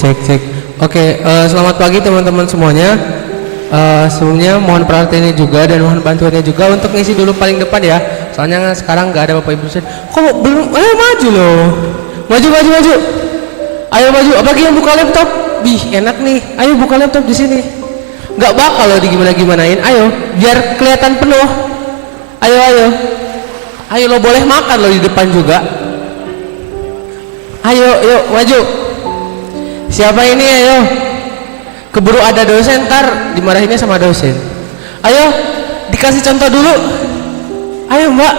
Cek. Oke, selamat pagi teman-teman semuanya. Sebelumnya mohon perhatiannya juga dan mohon bantuannya juga untuk ngisi dulu paling depan ya. Soalnya sekarang nggak ada bapak ibu dosen. Kok belum? Ayo maju loh. Maju. Ayo maju. Apalagi yang buka laptop. Bih, enak nih. Ayo buka laptop di sini. Nggak bakal loh digimana-gimanain. Ayo, biar kelihatan penuh. Ayo lo boleh makan lo di depan juga. Ayo, yuk maju. Siapa ini? Ayo. Keburu ada dosen, ntar dimarahinnya sama dosen. Ayo, dikasih contoh dulu. Ayo mbak.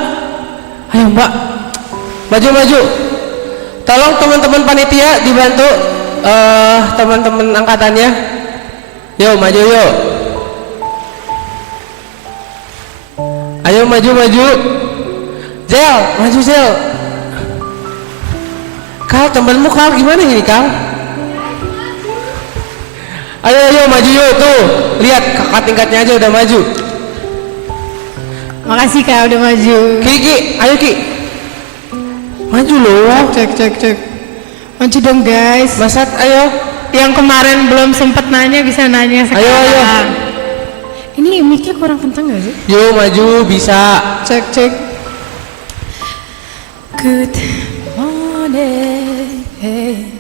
Maju. Tolong teman-teman panitia dibantu teman-teman angkatannya. Yuk maju yuk. Ayo maju. Zel, maju Zel. Kal, temenmu Kal gimana ini Kal? Ayo maju yuk tuh. Lihat kakak tingkatnya aja udah maju. Makasih Kak udah maju. Ki, ayo Ki. Maju loh. Cek. Maju dong guys. Masat, ayo. Yang kemarin belum sempet nanya bisa nanya sekarang. Ayo. Ini mic-nya kurang kencang gak sih? Yuk maju bisa. Cek. Good morning. Hey.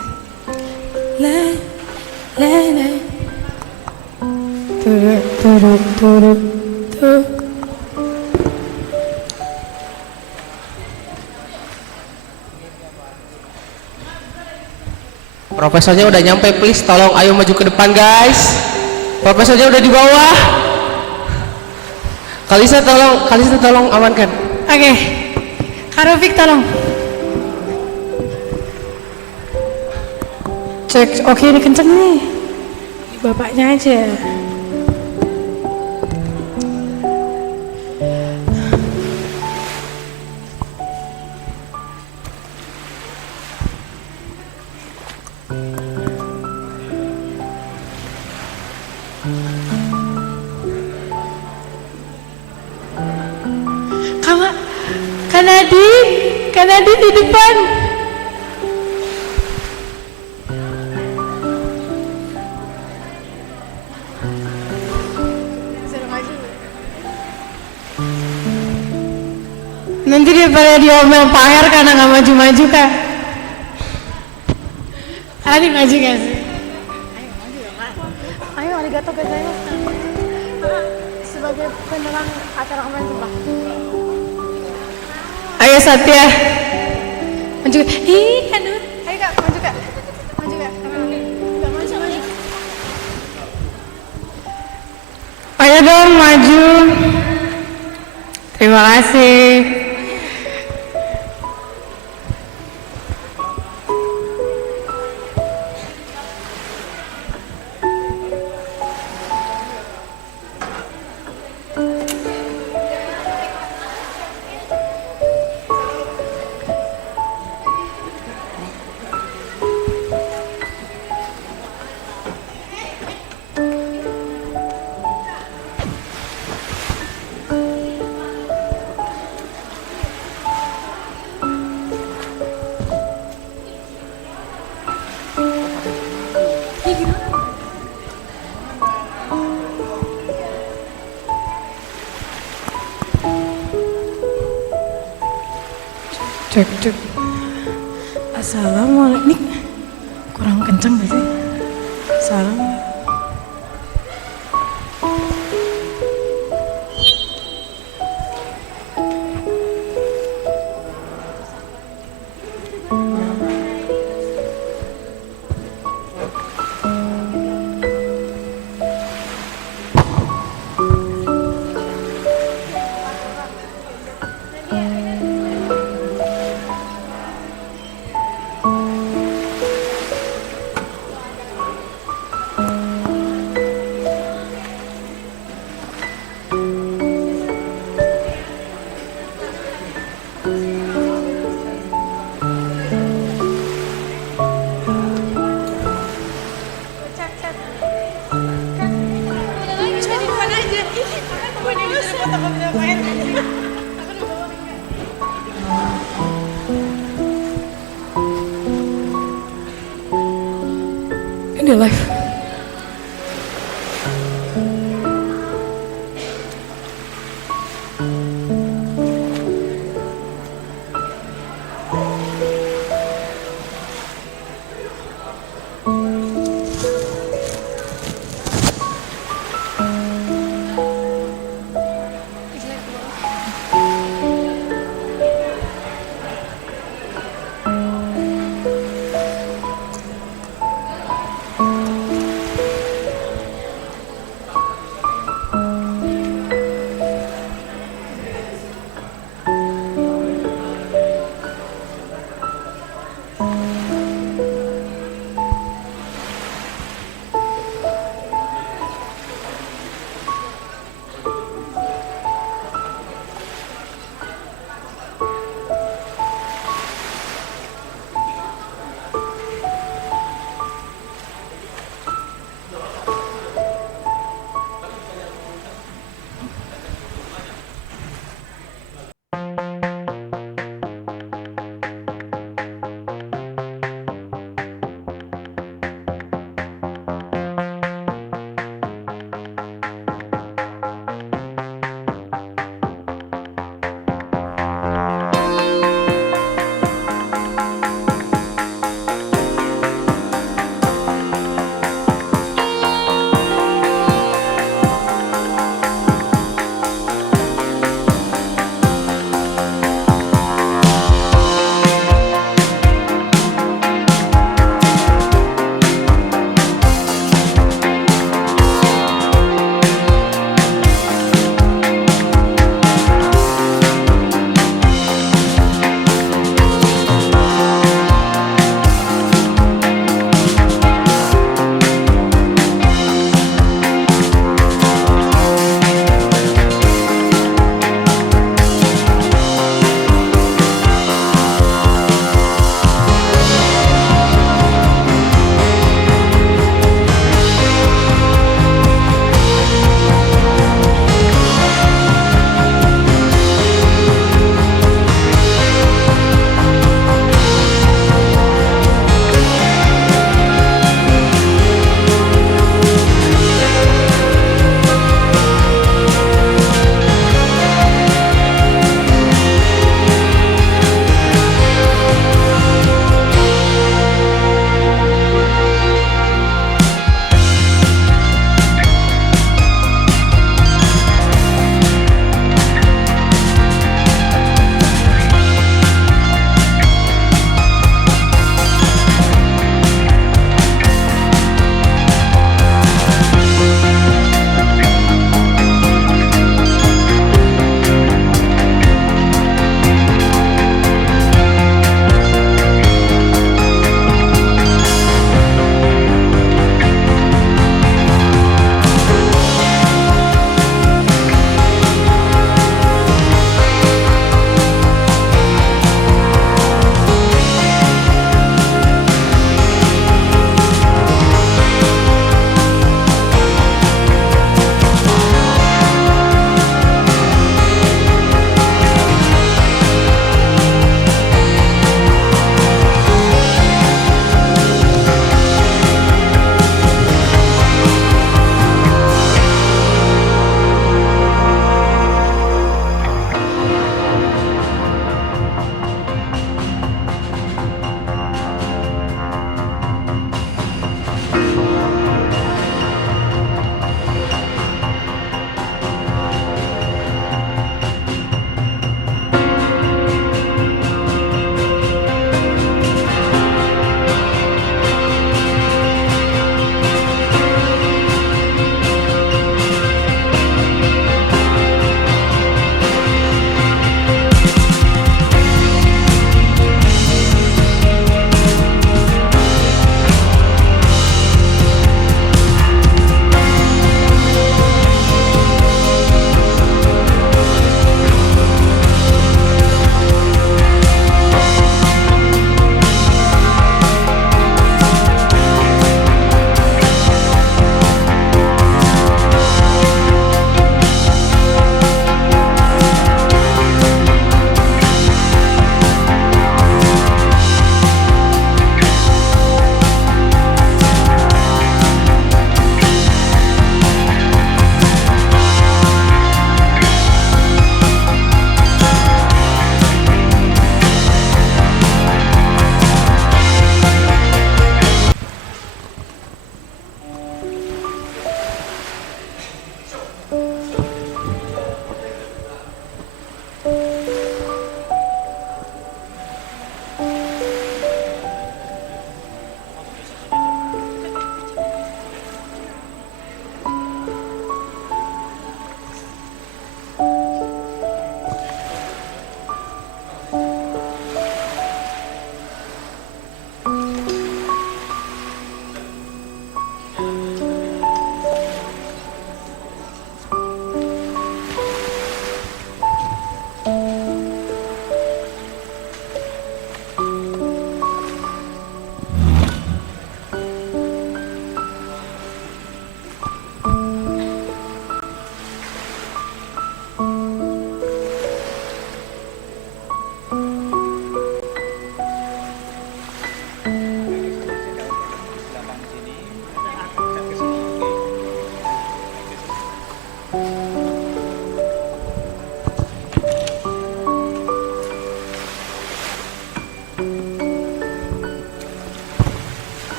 Turut. Profesornya udah nyampe, please tolong ayo maju ke depan guys. Profesornya udah di bawah. Kalisa tolong amankan. Oke. Kak Rofik tolong. Cek, oke ini kenceng nih. Bapaknya aja. Kanadi di depan. Nanti daripada diomel Pak Her karena nggak maju-maju Kak. Adi maju gak sih? Ayo maju ya Kak. Ayo arigato gozaimasu. Sebagai penerang acara kemarin tuh Pak. Ayo Satya. Maju. Aduh. Ayo Kak, maju Kak. Enggak maju. Ayo dong maju. Terima kasih. Cek cek. Assalamualaikum. Ini kurang kencang gak sih? Salam. Ini live.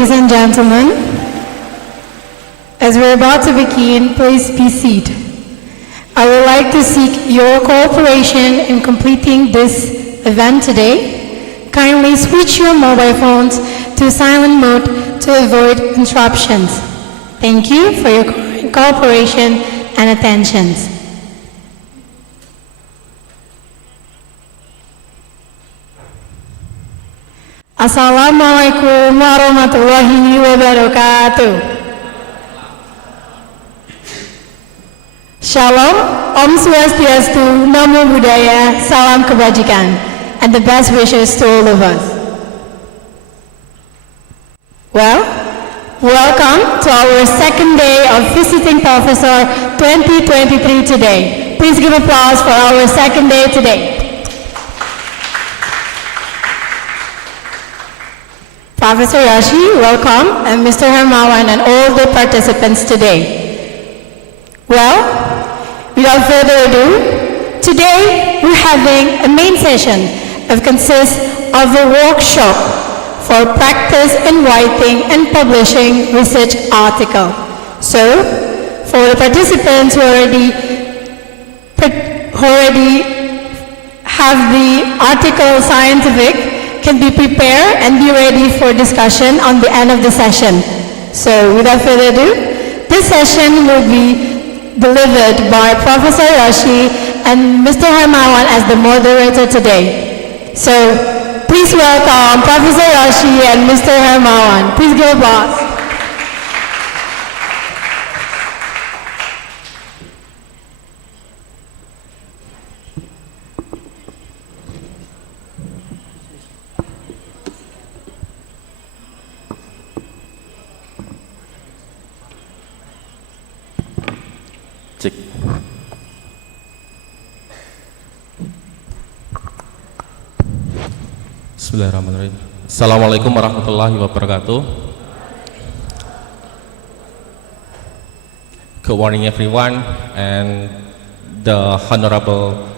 ladies and gentlemen, as we're about to begin, please be seated. I would like to seek your cooperation in completing this event today. Kindly switch your mobile phones to silent mode to avoid interruptions. Thank you for your cooperation and attention. Assalamualaikum warahmatullahi wabarakatuh. Shalom, Om Swastiastu, Namo Buddhaya, Salam Kebajikan, and the best wishes to all of us. Well, welcome to our second day of Visiting Professor 2023 today. Please give applause for our second day today. Professor Yoshi, welcome, and Mr. Hermawan and all the participants today. Well, without further ado, today we're having a main session that consists of a workshop for practice in writing and publishing research article. So, for the participants who already have the article scientific, can be prepared and be ready for discussion on the end of the session. So, without further ado, this session will be delivered by Professor Yoshi and Mr. Hermawan as the moderator today. So, please welcome Professor Yoshi and Mr. Hermawan. Please give applause. Cek. Bismillahirrahmanirrahim. Assalamualaikum warahmatullahi wabarakatuh. Good morning everyone, and the honorable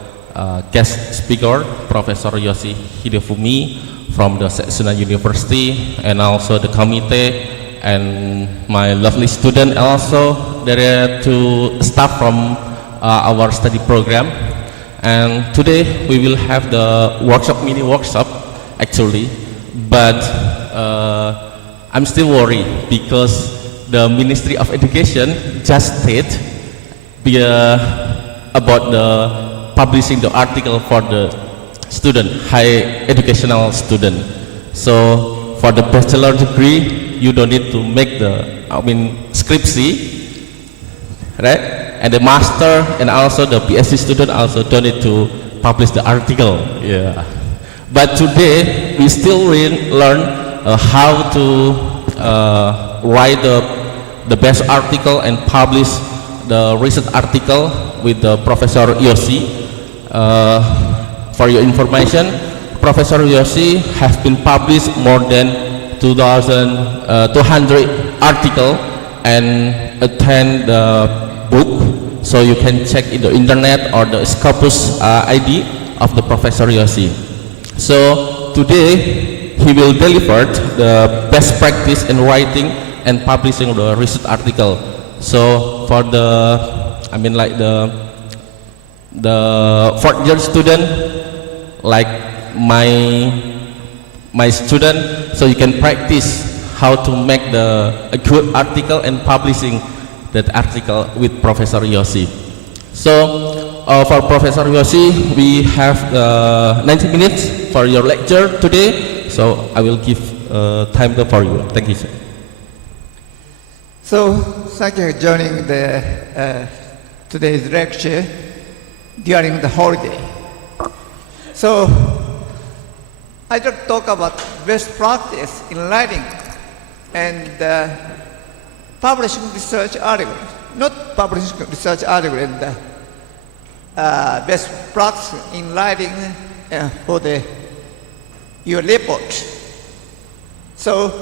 guest speaker, Professor Yoshi Hidefumi from the Setsuna University, and also the committee, and my lovely student, also there are two staff from our study program. And today we will have the mini workshop actually, but I'm still worried because the Ministry of Education just stated about the publishing the article for the student, high educational student. So for the bachelor degree, you don't need to make the, scriptsy, right? And the master and also the PhD student also don't need to publish the article. Yeah. But today we still learn how to write the best article and publish the research article with the Professor Yoshi. For your information, Professor Yoshi has been published more than 200 articles and attend the book, so you can check in the internet or the Scopus ID of the Professor Yoshi. So today he will deliver the best practice in writing and publishing the research article. So for the fourth year student like my student, so you can practice how to make a good article and publishing that article with Professor Yoshi. So for Professor Yoshi, we have 90 minutes for your lecture today, so I will give time for you. Thank you, sir. So thank you for joining today's lecture during the holiday. So I just talk about best practice in writing and publishing research article, not publishing research article, and best practice in writing for your report. So,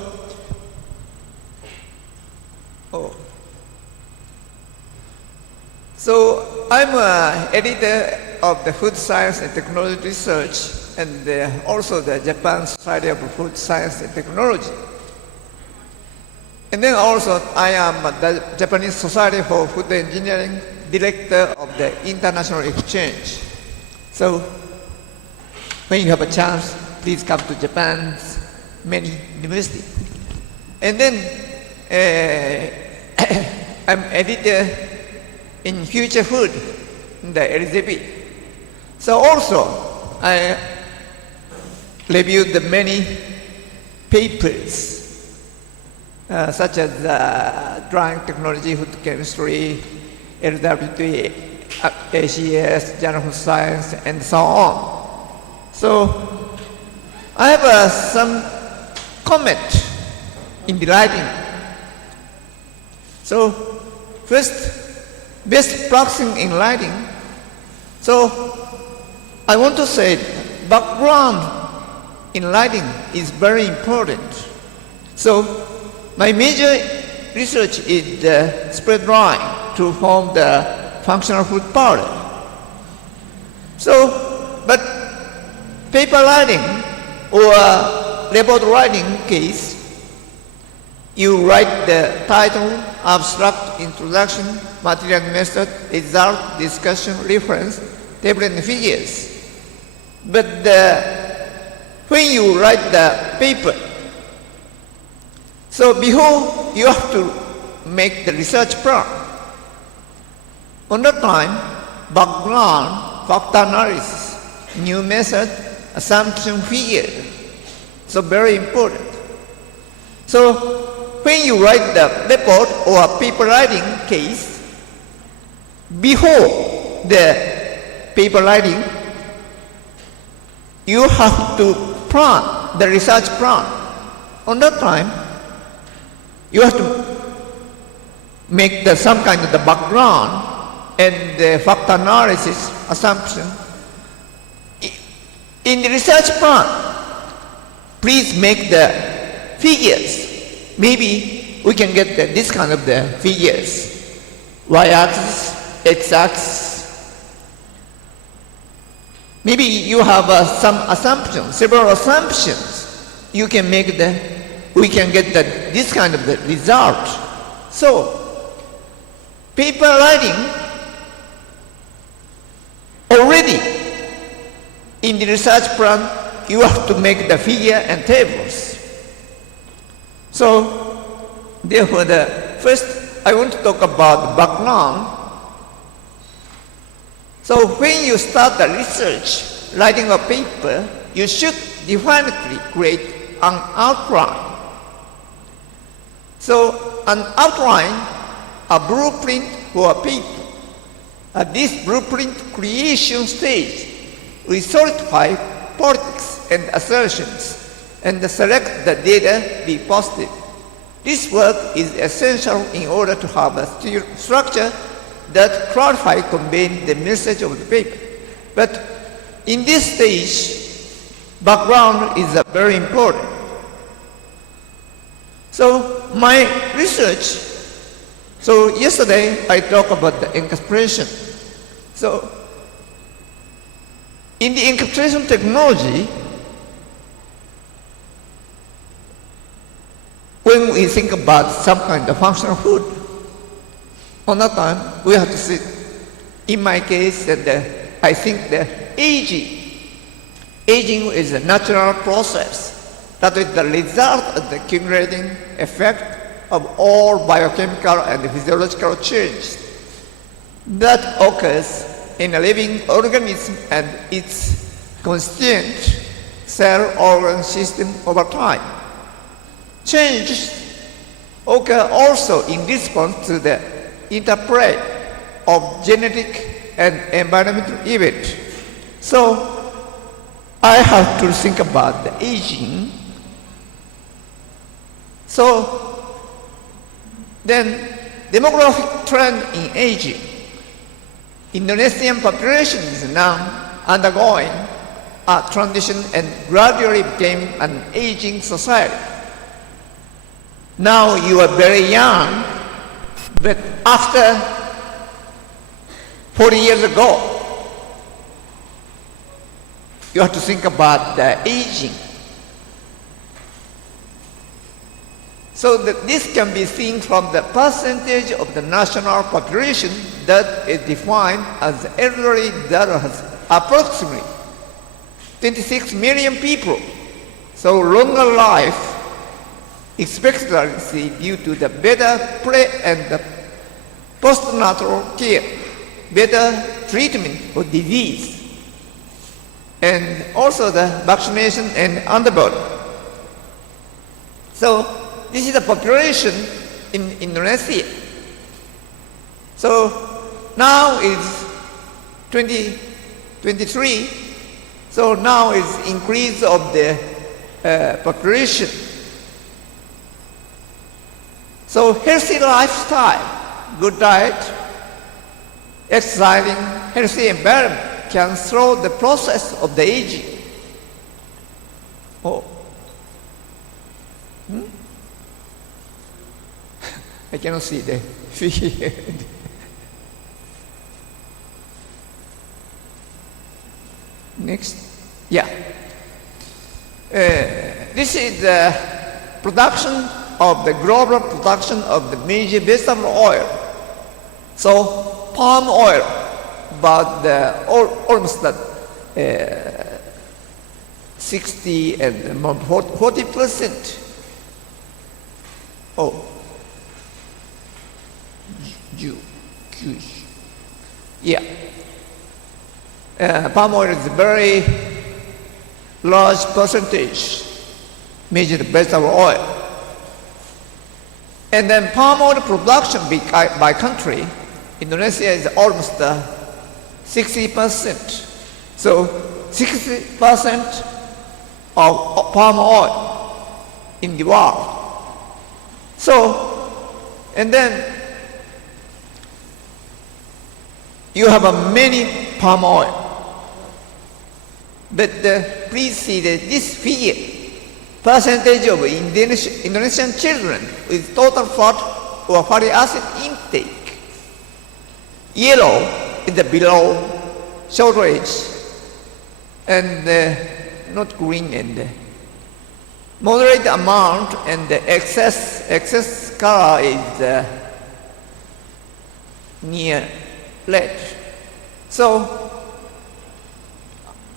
I'm an editor of the Food Science and Technology Research, and also the Japan Society of Food Science and Technology. And then also, I am the Japanese Society for Food Engineering Director of the International Exchange. So, when you have a chance, please come to Japan's many universities. And then, I'm editor in Future Food, in the LZB. So also, I reviewed the many papers, such as drying technology, food chemistry, LWT, ACS, Journal of Science, and so on. So, I have some comment in the writing. So, first, best practicing in writing. So, I want to say background in writing is very important. So, my major research is spread drying to form the functional food powder. So, but paper writing or report writing case, you write the title, abstract, introduction, material method, result, discussion, reference, table and figures. But when you write the paper, so before you have to make the research plan. On that time, background, factor analysis, new method, assumption figure. So very important. So when you write the report or paper writing case, before the paper writing, you have to plan the research plan. On that time, you have to make some kind of the background and the factor analysis assumption. In the research plan, please make the figures. Maybe we can get this kind of the figures. Y-axis, x-axis. Maybe you have some assumptions, several assumptions. You can make we can get this kind of the result. So, paper writing already in the research plan, you have to make the figure and tables. So, therefore, first I want to talk about the background. So, when you start the research, writing a paper, you should definitely create an outline. So, an outline, a blueprint for a paper. At this blueprint creation stage, we solidify politics and assertions and select the data be posted. This work is essential in order to have a structure that clarifies, conveys the message of the paper. But in this stage, background is very important. So my research, so yesterday I talked about the encapsulation. So in the encapsulation technology, when we think about some kind of functional food, on that time we have to see, in my case, I think the aging is a natural process. That is the result of the accumulating effect of all biochemical and physiological changes that occurs in a living organism and its constituent cell organ system over time. Changes occur also in response to the interplay of genetic and environmental events. So I have to think about the aging. So then demographic trend in aging. Indonesian population is now undergoing a transition and gradually became an aging society. Now you are very young, but after 40 years ago, you have to think about the aging. So that this can be seen from the percentage of the national population that is defined as elderly that has approximately 26 million people. So longer life expectancy due to the better pre and the postnatal care, better treatment for disease, and also the vaccination and antibody. So this is the population in Indonesia. So now it's 2023. So now is increase of the population. So healthy lifestyle, good diet, exercising, healthy environment can slow the process of the aging. Oh. I cannot see the figure. Next. Yeah. This is the production of the global production of the major vegetable oil. So palm oil, but almost 60 and 40%. Oh. Yeah. Palm oil is a very large percentage, major vegetable oil. And then palm oil production by country, Indonesia is almost 60%. So 60% of palm oil in the world. So, and then you have many palm oil. But please see that this figure, percentage of Indonesian children with total fat or fatty acid intake. Yellow is the below shortage, and not green, and moderate amount, and the excess color is near red. So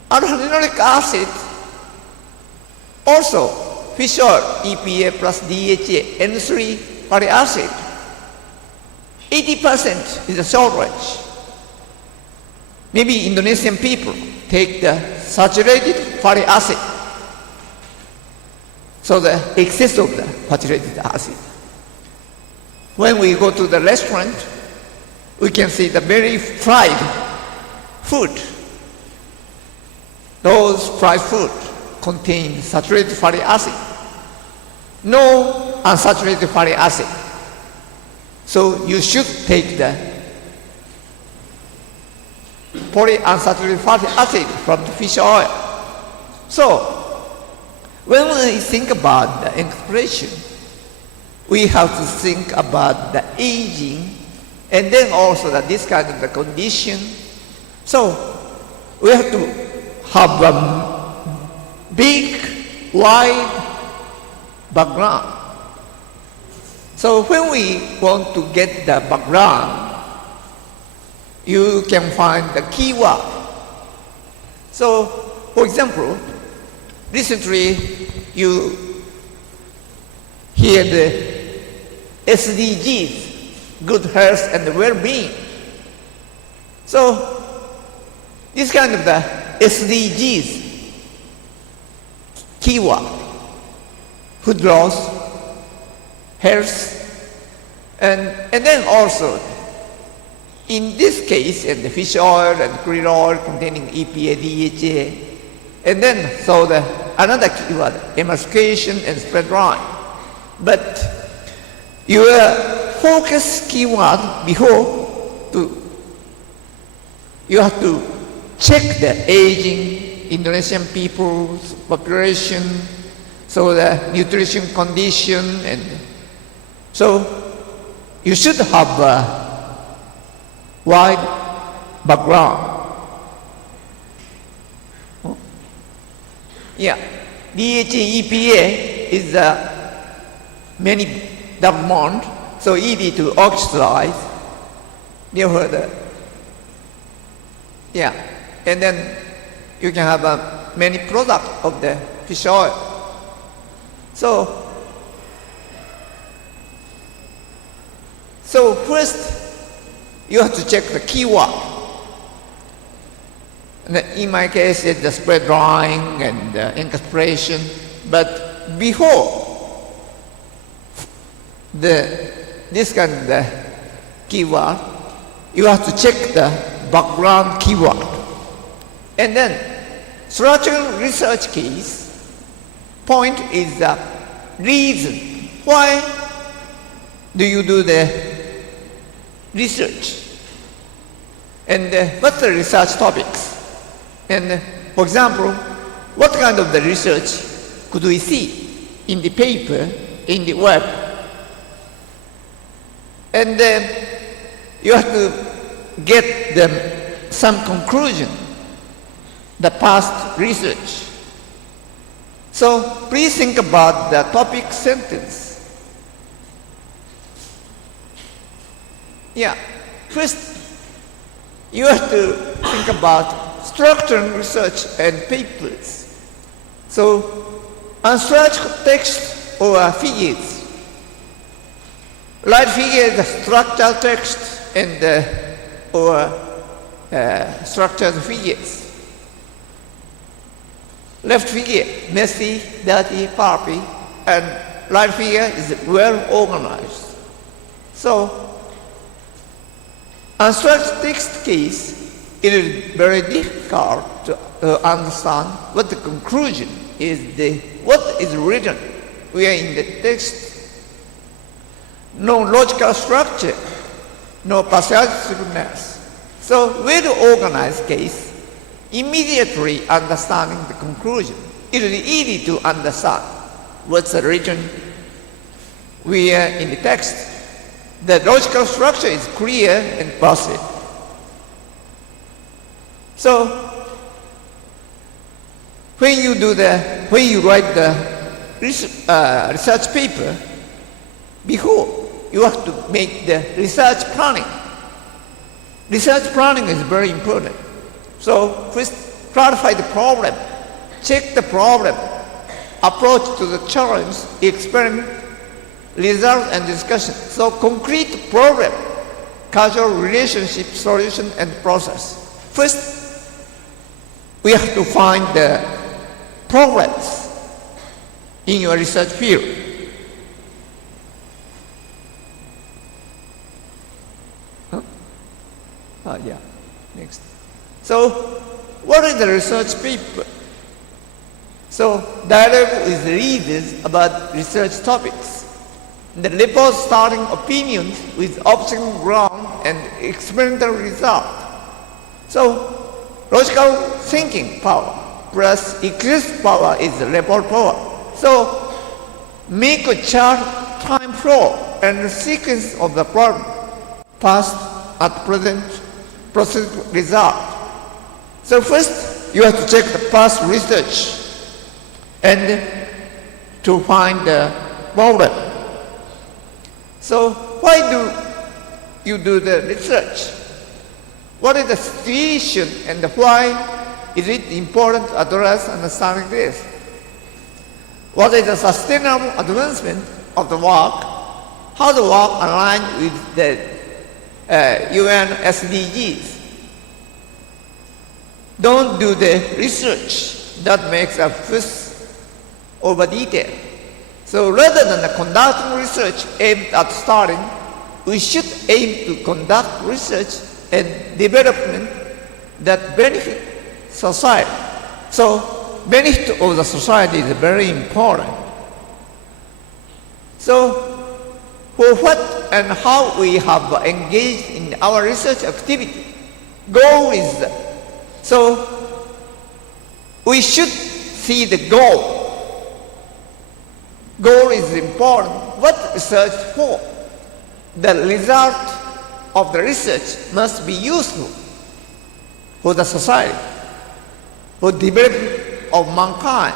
alpha-linolic acid, also fish oil, EPA plus DHA, N3 fatty acid, 80% is a shortage. Maybe Indonesian people take the saturated fatty acid, so the excess of the saturated acid. When we go to the restaurant, we can see the very fried food. Those fried food contain saturated fatty acid. No unsaturated fatty acid. So you should take the polyunsaturated fatty acid from the fish oil. So when we think about the encapsulation, we have to think about the aging, and then also that this kind of the condition. So we have to have a big, wide background. So when we want to get the background, you can find the keyword. So, for example, recently you hear the SDGs, good health and well-being. So, this kind of the SDGs keyword, food loss, health, and then also, in this case, in the fish oil and krill oil containing EPA, DHA, and then so the another keyword, emulsification and spread line. But your focus keyword before you have to check the aging Indonesian people's population, so the nutrition condition, and so you should have a wide background. Yeah, DHA EPA is many double bond, so easy to oxidize. You heard that? Yeah, and then you can have many products of the fish oil. So first, you have to check the keyword. And in my case, it's the spread drying and encapsulation. But before this kind of keyword, you have to check the background keyword. And then, structural research case, point is the reason. Why do you do the research? And what's the research topics? And for example, what kind of the research could we see in the paper, in the web? And you have to get them some conclusion, the past research. So please think about the topic sentence. Yeah, first you have to think about structural research and papers. So unstructured text or figures. Right figure is the structured text and or structured figures. Left figure, messy, dirty, pulpy, and right figure is well organized. So unstructured text case, it is very difficult to understand what the conclusion is, what is written. We are in the text. No logical structure, no persuasiveness. So well-organized case, immediately understanding the conclusion. It is easy to understand what's written. We are in the text. The logical structure is clear and persuasive. So when you write the research paper, before you have to make the research planning. Research planning is very important. So first clarify the problem, check the problem, approach to the challenge, experiment, result and discussion. So concrete problem, causal relationship, solution and process. First, we have to find the problems in your research field. Yeah, next. So, what is the research paper? So, dialogue with readers about research topics. The report starting opinions with obstacle ground and experimental result. So, logical thinking power plus exist power is the report power. So, make a chart, time flow, and the sequence of the problem, past, at present, process result. So first, you have to check the past research and to find the problem. So why do you do the research? What is the situation and why is it important to address understanding this? What is the sustainable advancement of the work? How the work aligns with the UN SDGs. Don't do the research that makes a fuss over detail. So rather than conducting research aimed at starting, we should aim to conduct research and development that benefit society. So benefit of the society is very important. So for what and how we have engaged in our research activity, goal is that. So we should see the goal. Goal is important. What research for? The result of the research must be useful for the society, for development of mankind.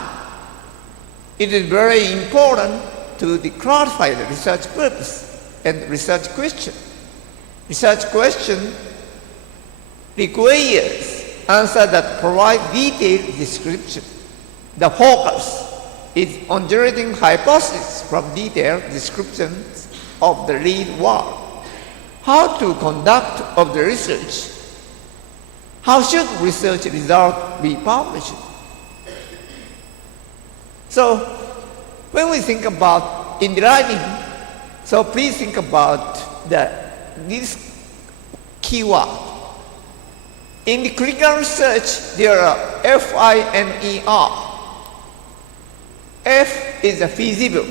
It is very important to the clarify the research purpose and research question. Research question requires answer that provide detailed description. The focus is on generating hypotheses from detailed descriptions of the real world. How to conduct of the research? How should research result be published? So, when we think about in the writing, so please think about this keyword. In the clinical research, there are FINER. F is a feasible,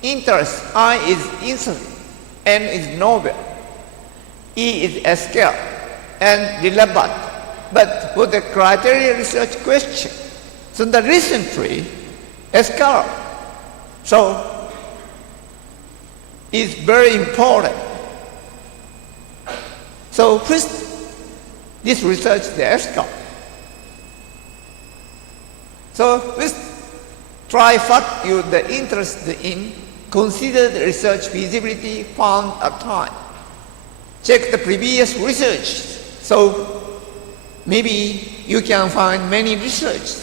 interest, I is incident, N is novel, E is escale, and relevant. But for the criteria research question, so the recently, escale, so is very important. So first, this research the escale. So first, try what you the interest in, consider the research feasibility found at time. Check the previous research. So maybe you can find many research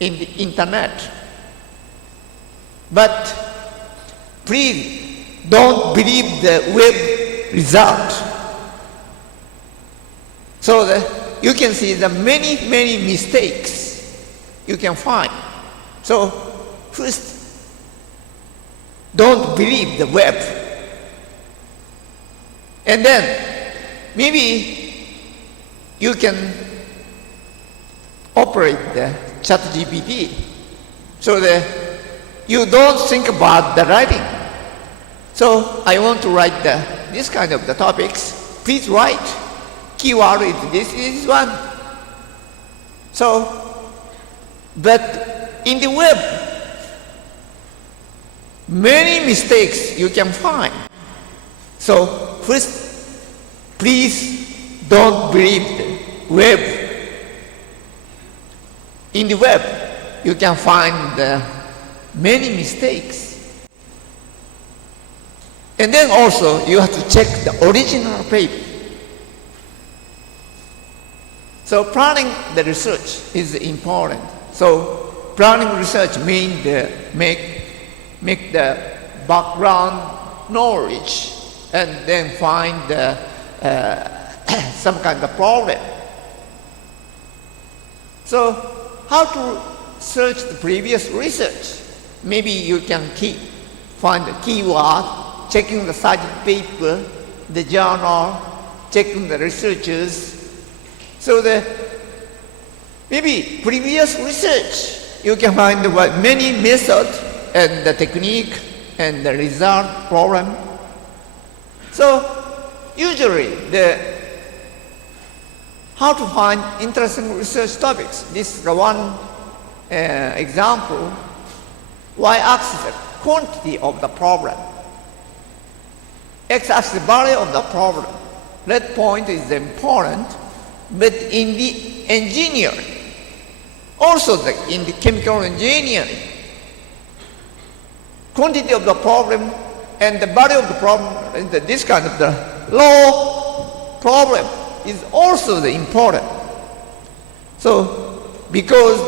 in the internet. But please don't believe the web result. So that you can see the many mistakes you can find. So first, don't believe the web. And then maybe you can operate the ChatGPT so that you don't think about the writing. So I want to write this kind of the topics. Please write. Keyword is this one. So, but in the web, many mistakes you can find. So first, please don't believe the web. In the web, you can find many mistakes. And then also, you have to check the original paper. So planning the research is important. So planning research means make the background knowledge and then find some kind of problem. So how to search the previous research? Maybe you can find the keyword, checking the cited paper, the journal, checking the researchers. So maybe previous research, you can find many methods and the technique and the result problem. So usually how to find interesting research topics. This is the one example. Y-axis is the quantity of the problem. X-axis is the value of the problem. Red point is important. But in the engineering, also in the chemical engineering, quantity of the problem and the value of the problem, and this kind of the low problem is also the important. So, because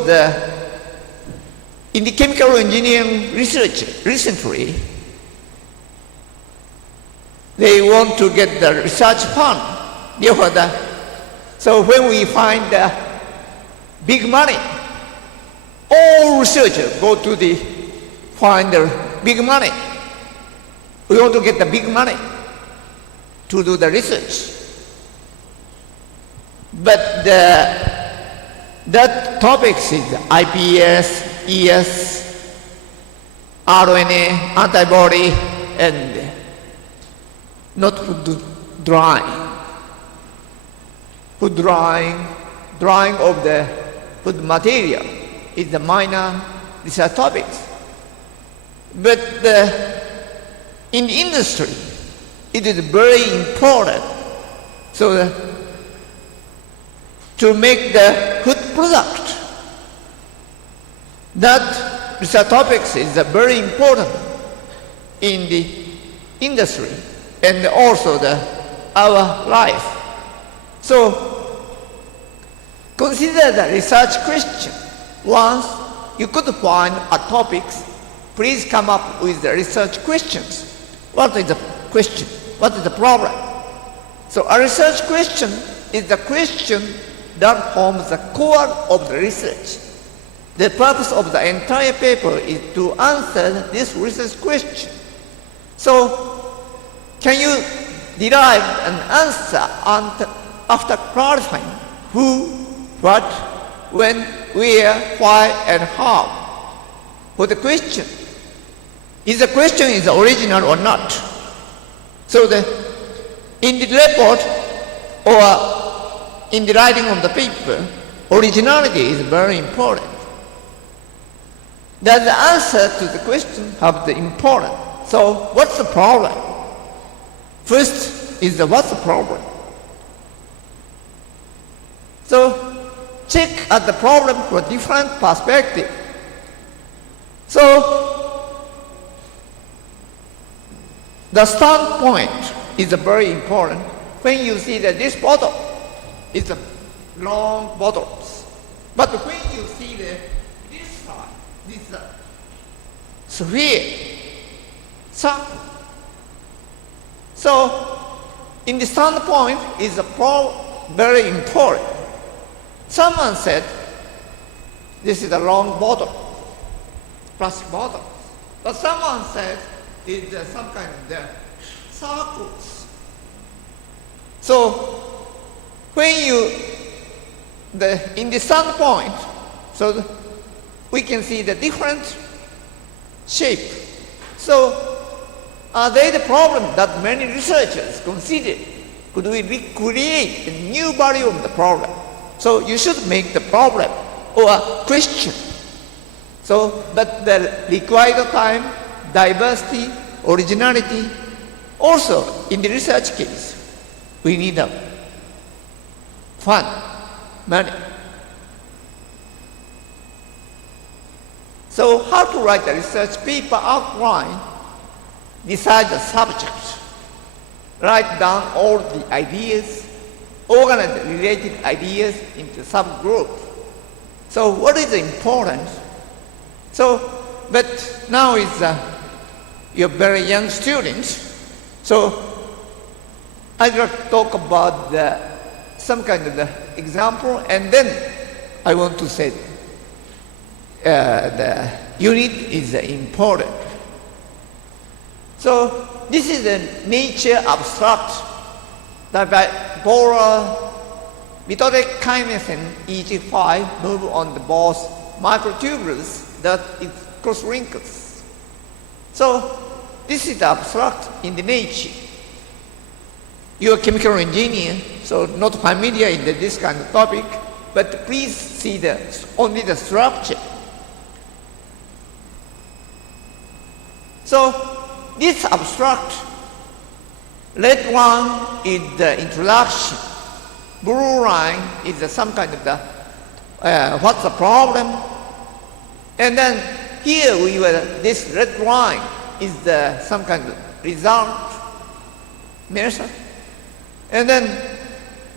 in the chemical engineering research recently, they want to get the research fund. Therefore, so when we find big money, all researchers go to find the big money. We want to get the big money to do the research. But that topics is IPS, ES, RNA, antibody, and not food drying. Food drying of the food material is the minor research topics. But in the industry, it is very important. So to make the food product, that research topics is very important. in the industry and also our life. So consider the research question. Once you could find a topic, please come up with the research questions. What is the question? What is the problem? So a research question is the question that forms the core of the research. The purpose of the entire paper is to answer this research question. So can you derive an answer after clarifying who, what, when, where, why, and how for the question? Is the question is original or not? So in the report or in the writing of the paper, originality is very important. Does the answer to the question have the important? So what's the problem? First is what's the problem? So check at the problem from a different perspective. So the standpoint is very important. When you see that this bottle is a long bottles, but when you see this side, this sphere, circle. So in the standpoint is very important. Someone said this is a long bottle, plastic bottle, but someone said it's some kind of circles. So when you in the standpoint, so we can see the different shape. So are they the problem that many researchers consider? Could we recreate a new value of the problem? So you should make the problem or a question. So, but the required time, diversity, originality, also in the research case, we need fun, money. So how to write a research paper outline? Decide the subject, write down all the ideas, organize the related ideas into subgroup. So what is important? So, but now is you're very young students, so I'd like to talk about some kind of example, and then I want to say the unit is important. So this is a nature abstract that by bipolar mitotic kinesin EG5 move on the both microtubules that it cross wrinkles. So this is abstract in the nature. You're a chemical engineer, so not familiar in this kind of topic, but please see only the structure. So this abstract, red one is the introduction, blue line is some kind of what's the problem, and then here this red line is some kind of result measure, and then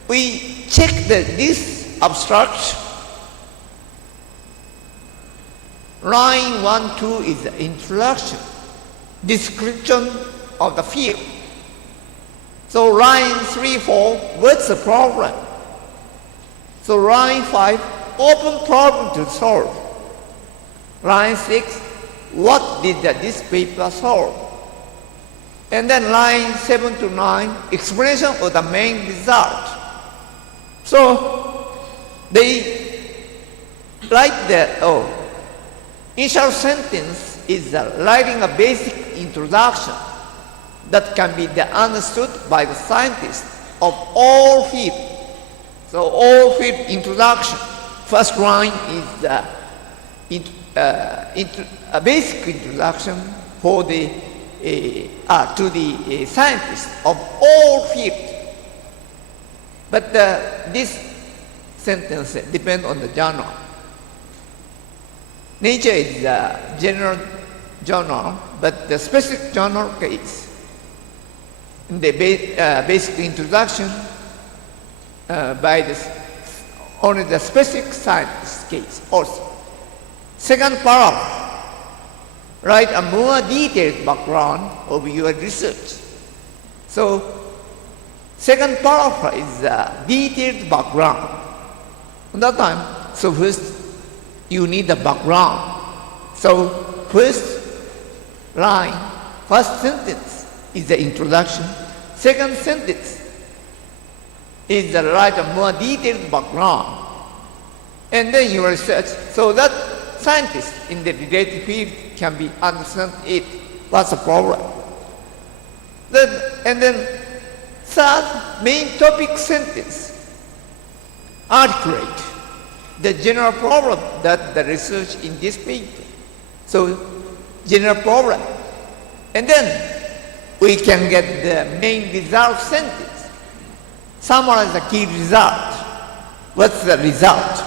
we check this abstract. Line 1, 2 is the introduction, description of the field. So line 3, 4, what's the problem? So line 5, open problem to solve. Line 6, what did this paper solve? And then line 7 to 9, explanation of the main result. So they write initial sentence is writing a basic introduction that can be understood by the scientist of all fields. So all field introduction. First line is a basic introduction for to the scientist of all fields. But this sentence depends on the journal. Nature is general journal, but the specific journal case. In the basic introduction, by this, only the specific science case also. Second paragraph, write a more detailed background of your research. So, second paragraph is a detailed background. On that time, so first you need a background. So, first line, first sentence is the introduction. Second sentence is the write a more detailed background. And then your research, so that scientists in the related field can be understand it, what's the problem. And then third main topic sentence, articulate the general problem that the research in this paper. So general problem. And then we can get the main result sentence. Summarize the key result. What's the result?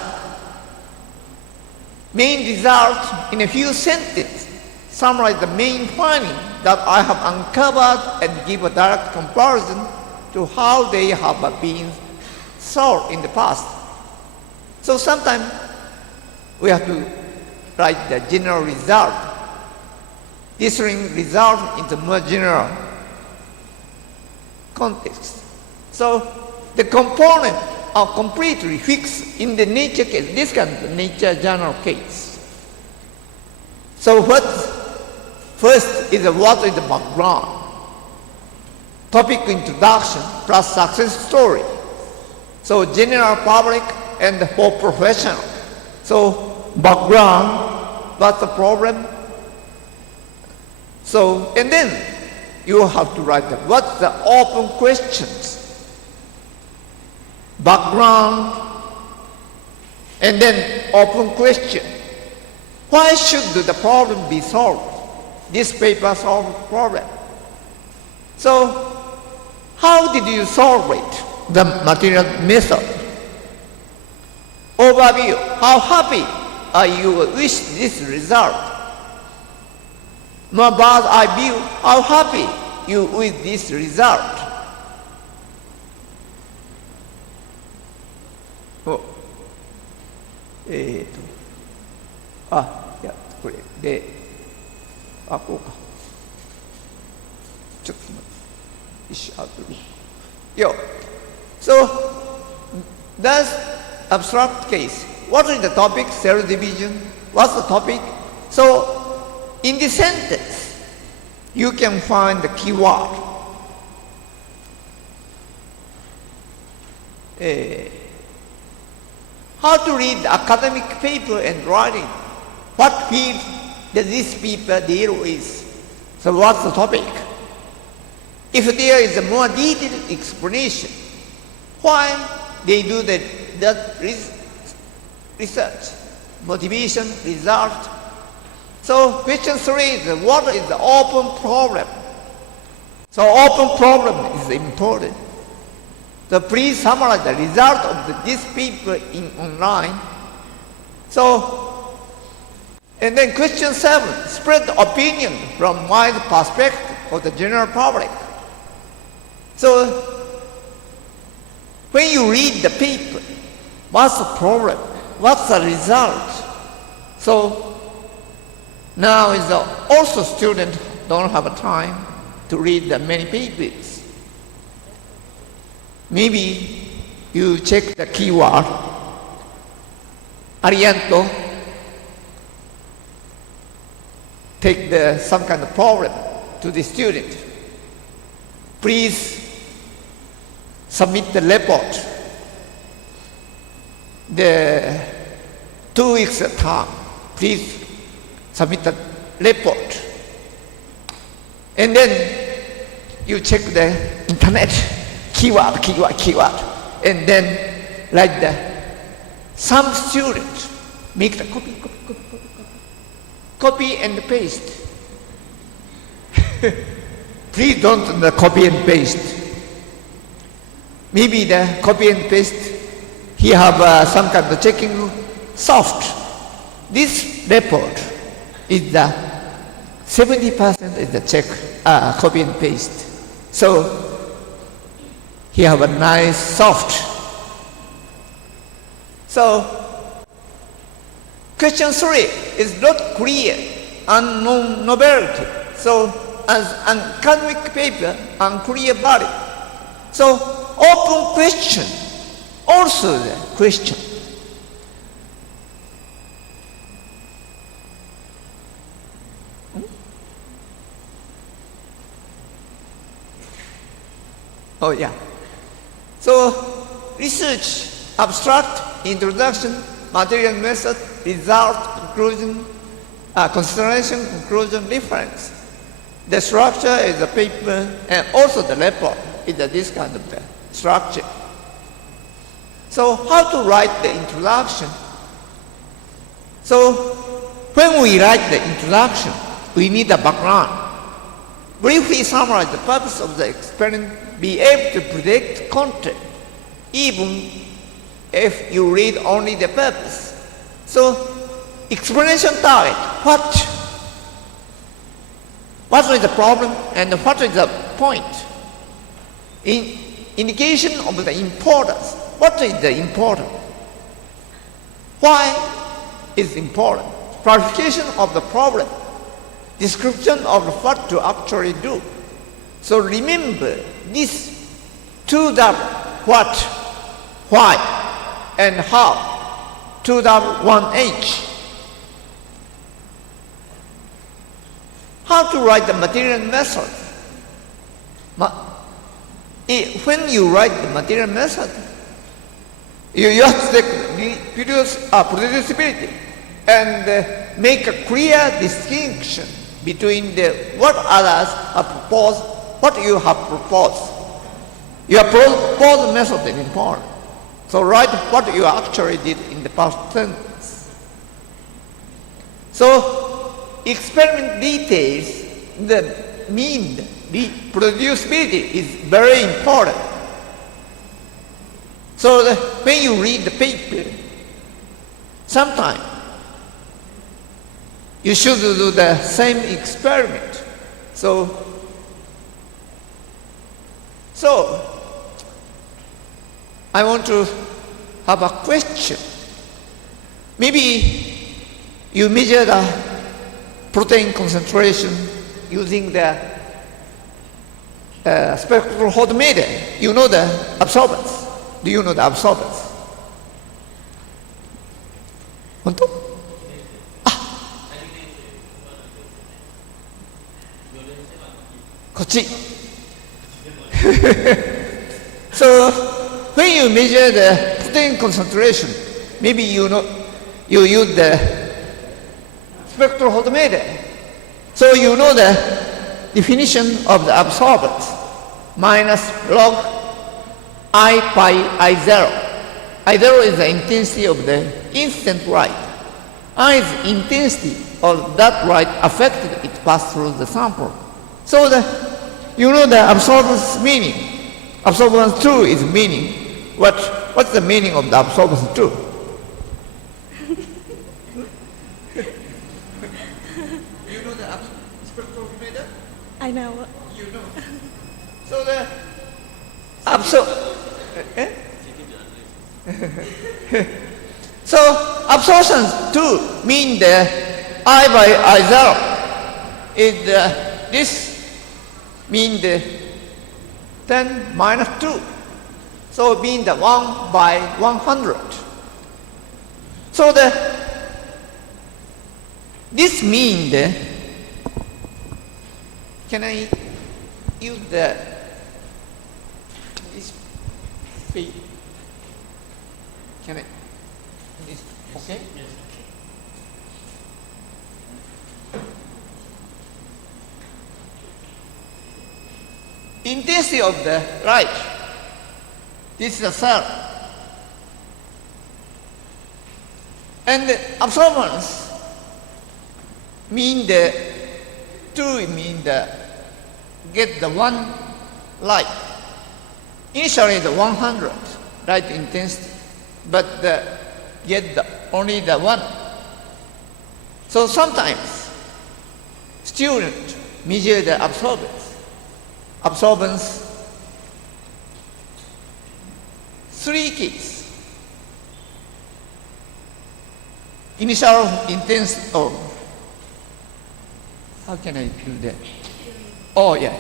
Main result in a few sentences. Summarize the main finding that I have uncovered and give a direct comparison to how they have been solved in the past. So sometimes we have to write the general result. Distilling result into more general context. So the component are completely fixed in the nature case, this kind of nature journal case. So first is what is the background, topic introduction plus success story. So general public and for professional. So background, what's the problem? So, and then you have to write what's the open questions, background, and then open question. Why should the problem be solved? This paper solved the problem. So, how did you solve it? The material method. Overview, how happy are you with this result? More bird's eye view, how happy you with this result? Oh. いや、これで、こうか。ちょっと待って。一緒、Yo. So, that's abstract case. What is the topic? Cell division. What's the topic? So, in the sentence, you can find the keyword. How to read the academic paper and writing. What field does this paper deal with? So what's the topic? If there is a more detailed explanation, why they do that research, motivation, result. So question 3 is what is the open problem? So open problem is important. So please summarize the result of this paper in online. So, and then question 7, spread the opinion from my perspective of the general public. So, when you read the paper, what's the problem? What's the result? So, now is also students don't have a time to read the many papers. Maybe you check the keyword, Arianto, take some kind of problem to the student. Please submit the report. The 2 weeks at time, please submit the report. And then you check the internet, keyword, and then like some students make the copy and paste. Please don't copy and paste. Maybe the copy and paste, he have some kind of checking soft. This report is the 70% is the check, copy and paste. So he have a nice soft. So question 3 is not clear, unknown novelty. So as an academic paper, unclear body. So open question, also the question. Oh yeah. So research, abstract, introduction, material method, result, conclusion, consideration, conclusion, reference. The structure is the paper, and also the report is this kind of the structure. So how to write the introduction? So when we write the introduction, we need a background. Briefly summarize the purpose of the experiment, be able to predict content, even if you read only the purpose. So explanation target, what is the problem and what is the point? Indication of the importance, what is the important? Why is important? Clarification of the problem, description of what to actually do. So remember these two W, what, why, and how, 2W1H. How to write the material method? When you write the material method, you have to producibility and make a clear distinction between what others have proposed, what you have proposed. Your proposed method is important. So write what you actually did in the past sentence. So experiment details, the mean reproducibility is very important. So when you read the paper, sometimes you should do the same experiment. So I want to have a question. Maybe you measure the protein concentration using the spectrophotometer. You know the absorbance. Do you know the absorbance? 本当? Ah. こっち. So when you measure the protein concentration, maybe you use the spectrophotometer. So you know the definition of the absorbance, minus log I pi I0. I0 is the intensity of the incident light. I is the intensity of that light affected it passed through the sample. So you know the absorbance meaning. Absorbance 2 is meaning. What's the meaning of the absorbance 2? You know the spectrophotometer? I know. You know. So the so absorption 2 mean the I by I0 is this mean the 10 minus 2. So mean the 1 by 100. So this mean can I use this speed? Can I? This, okay? Yes. Intensity of the light. This is the cell. And the absorbance mean the 2 mean the get the 1 light. Initially the 100 light intensity, but get only the 1. So sometimes student measure the absorbance. Absorbance, 3 keys. Initial intense, how can I do that? Oh, yeah.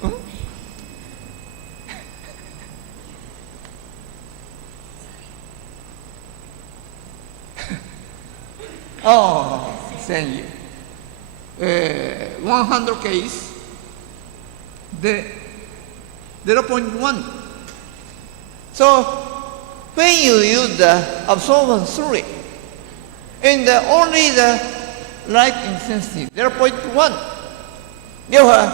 Hmm? Oh, thank you. 100 case, the 0.1. So when you use the absorbance 3, and only the light intensity 0.1. Therefore,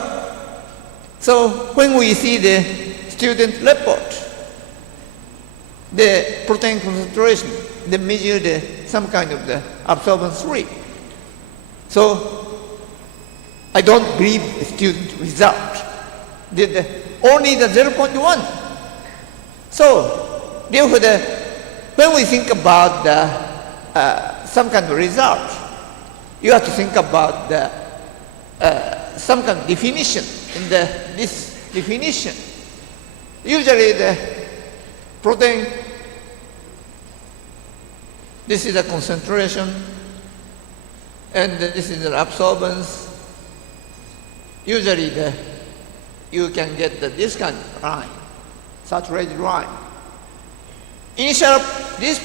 so when we see the student report, the protein concentration, they measure some kind of the absorbance 3. So I don't believe the student result. Only the 0.1. So therefore, when we think about some kind of result, you have to think about some kind of definition. In this definition, usually the protein, this is the concentration, and this is the absorbance. Usually you can get this kind of line, saturated line. Initial, this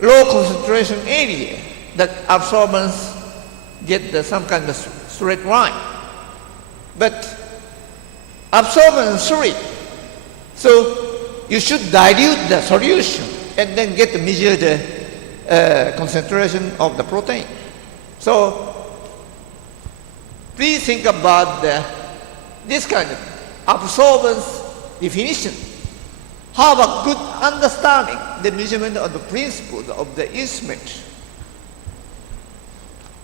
low concentration area, the absorbance get some kind of straight line. But absorbance 3, so you should dilute the solution and then get to measure the concentration of the protein. So please think about this kind of absorbance definition. Have a good understanding the measurement of the principles of the instrument.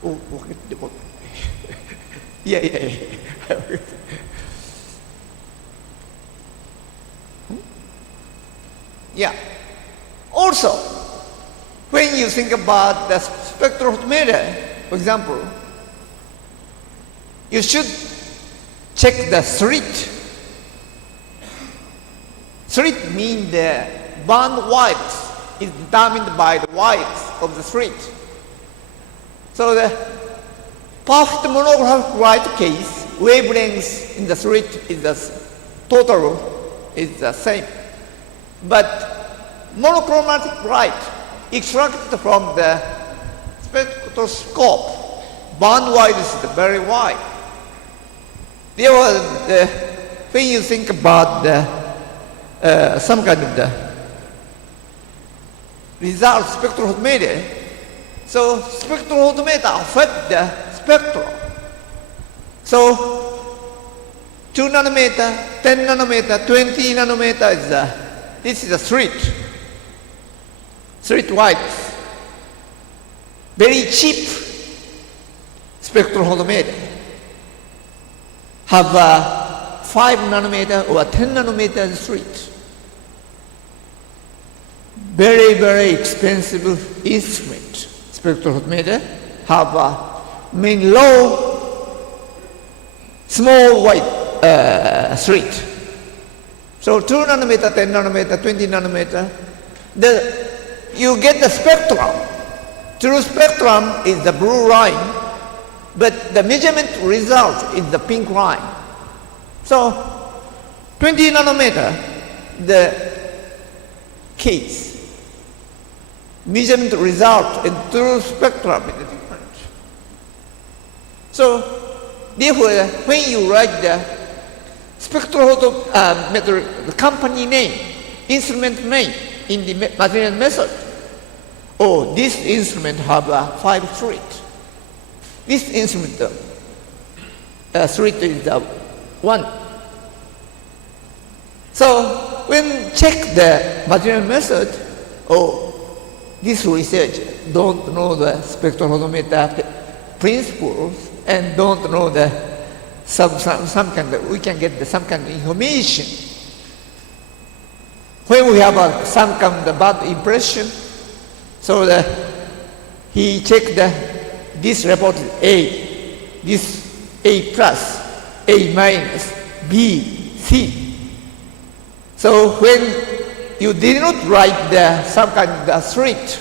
Oh, yeah. Yeah. Also, when you think about the spectrophotometer, for example, you should check the slit. Slit means the band width is determined by the width of the slit. So the perfect monographic light case, wavelength in the slit is the total is the same. But monochromatic light extracted from the spectroscope, band width is very wide. Therefore, when you think about some kind of the result spectrophotometer, so spectrophotometer affect the spectrum. So 2 nanometer, 10 nanometer, 20 nanometer is this is a slit width. Very cheap spectrophotometer have a 5 nanometer or 10 nanometer slit. Very, very expensive instrument. Spectrophotometer have a small white slit. So 2 nanometer, 10 nanometer, 20 nanometer, you get the spectrum. True spectrum is the blue line, but the measurement result is the pink line. So 20 nanometer, the case, measurement result in true spectrum is different. So therefore, when you write the spectrophotometer, the company name, instrument name in the material method, this instrument have a 5 slit. This instrument slit is 1. So when check the material method, this researcher don't know the spectrophotometer principles and don't know the some kind of, we can get some kind of information. When we have some kind of bad impression, so he checked this report is A, this A plus, A minus, B, C. So when you did not write some kind of script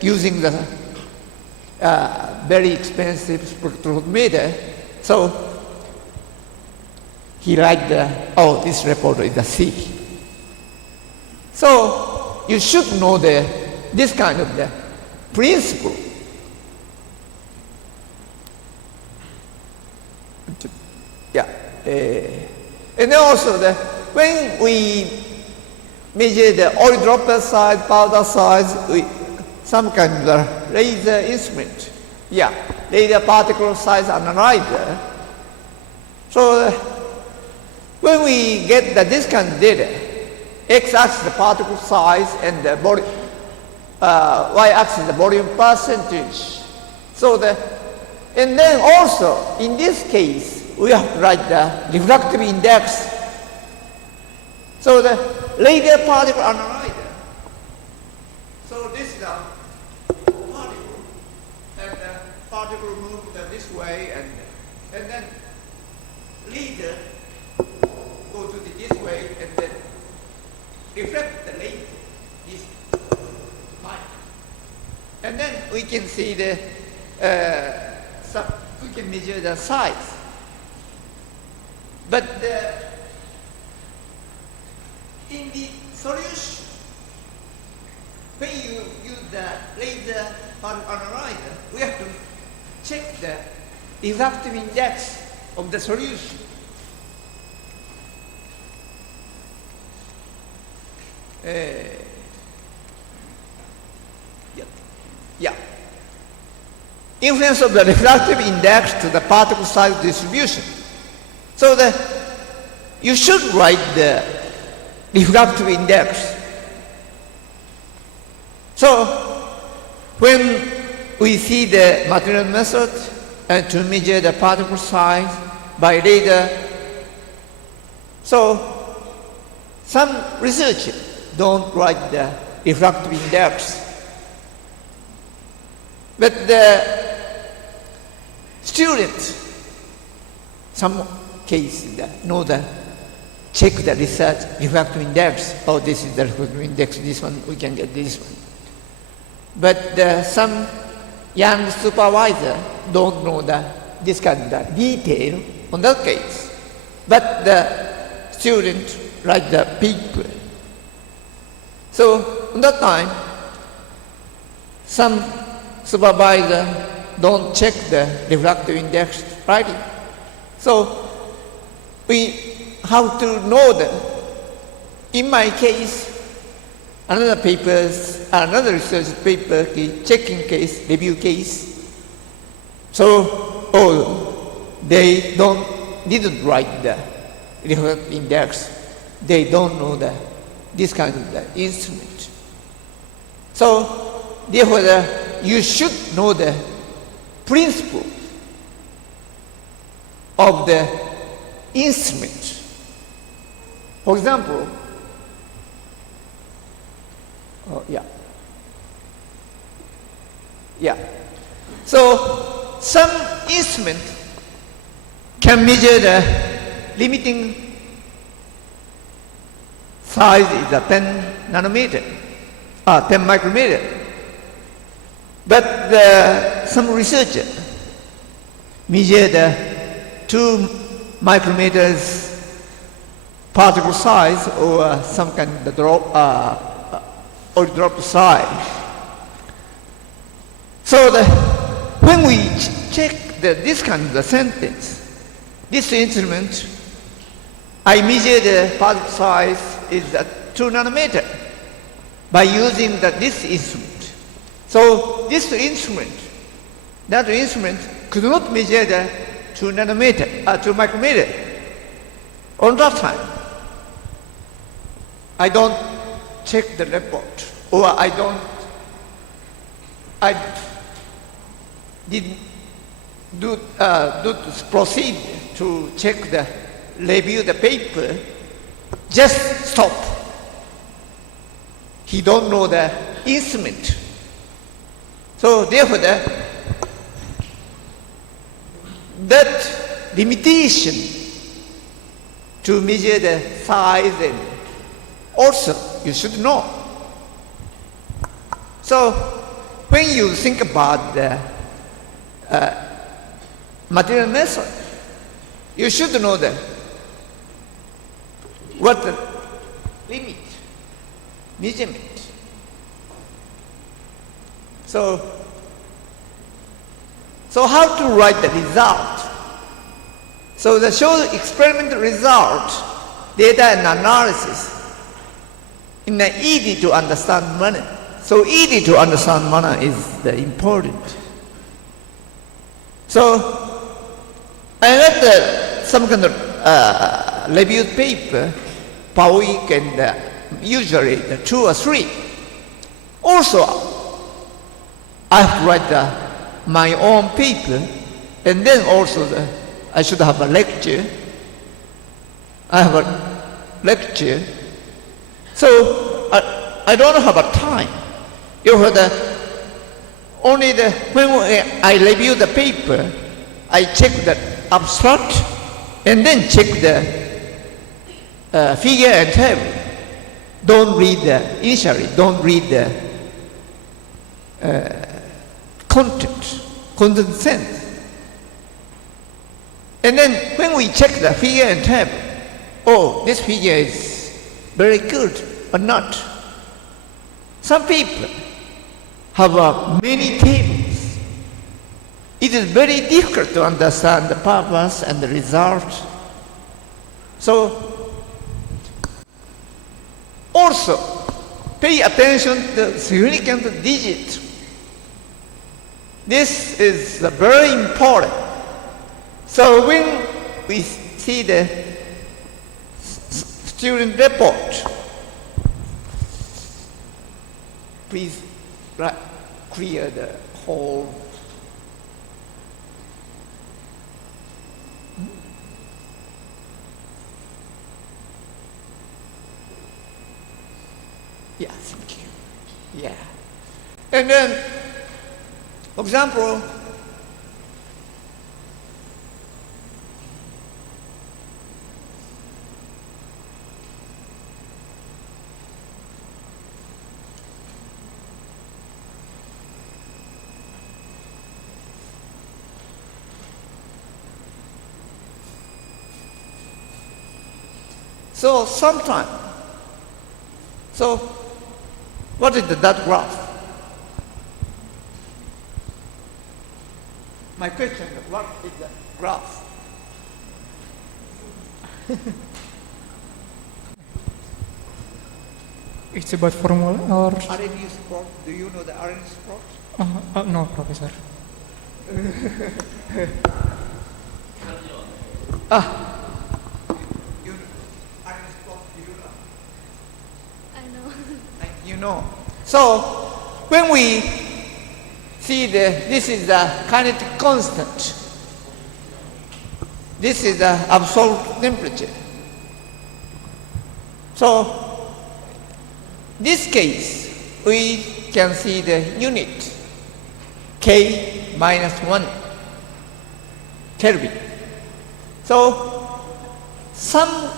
using the very expensive spectrophotometer, so he write this report is a C. So you should know this kind of the principle. Yeah. And then also when we measure the oil droplet size, powder size, some kind of laser instrument. Yeah, laser particle size analyzer. So when we get this kind of data, x-axis the particle size and the y-axis the volume percentage. So and then also in this case we have to write the refractive index. So the laser particle analyzer. So this is the particle, and the particle moves this way, and then laser go to this way, and then reflect the laser this line. And then we can see we can measure the size. But in the solution, when you use the laser particle analyzer, we have to check the refractive index of the solution. Yeah. Influence of the refractive index to the particle size distribution. So you should write the refractive index. So when we see the material method and to measure the particle size by laser, so some researchers don't write the refractive index. But the students, some cases know check the research refractive index. Oh, this is the refractive index, this one, we can get this one. But some young supervisor don't know this kind of detail on that case. But the student write the paper. So on that time, some supervisor don't check the refractive index rightly. So we have to know that. In my case, another research paper, checking case, review case. So they didn't write the refractive index. They don't know this kind of instrument. So therefore, you should know the principle of the instrument. For example, so some instrument can measure the limiting size is 10 nanometer, 10 micrometer. But some researcher measure the 2 micrometers particle size or some kind of drop size. So when we check this kind of sentence, this instrument, I measure the particle size is at 2 nanometer by using this instrument. So this instrument, that instrument could not measure the 2 micrometer. On that time, I don't check the report, or I didn't proceed to check review the paper, just stop. He don't know instrument. So therefore, that limitation to measure the size and also you should know. So when you think about the material method, you should know what the limit, measurement. So how to write the result? So the show experimental result, data and analysis in an easy to understand manner. So easy to understand manner is the important. So I read some kind of reviewed paper per week and usually 2 or 3. Also, I have to write my own paper, and then also I should have a lecture. I have a lecture. So I don't have a time. You heard only when I review the paper, I check the abstract and then check the figure and table. Don't read initially, don't read the content sense. And then when we check the figure and table, oh, this figure is very good or not. Some people have many tables. It is very difficult to understand the purpose and the result. So also pay attention to the significant digit. This is very important. So when we see the student report, please clear the whole. Yeah, thank you. Yeah. And then, for example, so sometimes, so what is that graph? My question is, what is the graph? It's about formula or... RNA spot, do you know the RNA spot? No, Professor. RNA spot, do you know? I know. You know. So when we see this is the kinetic constant. This is the absolute temperature. So this case, we can see the unit K minus 1 Kelvin. So some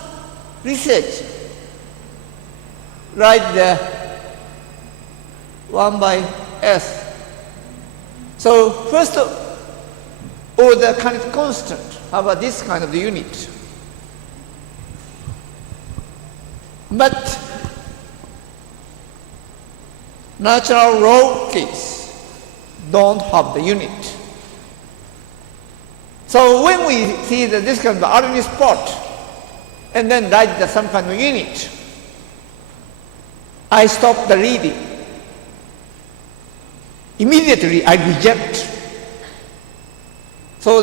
research write the 1 by S. So first of all, the kinetic constant have this kind of unit. But natural law case don't have the unit. So when we see this kind of RNA spot and then write some kind of unit, I stop the reading. Immediately I reject. So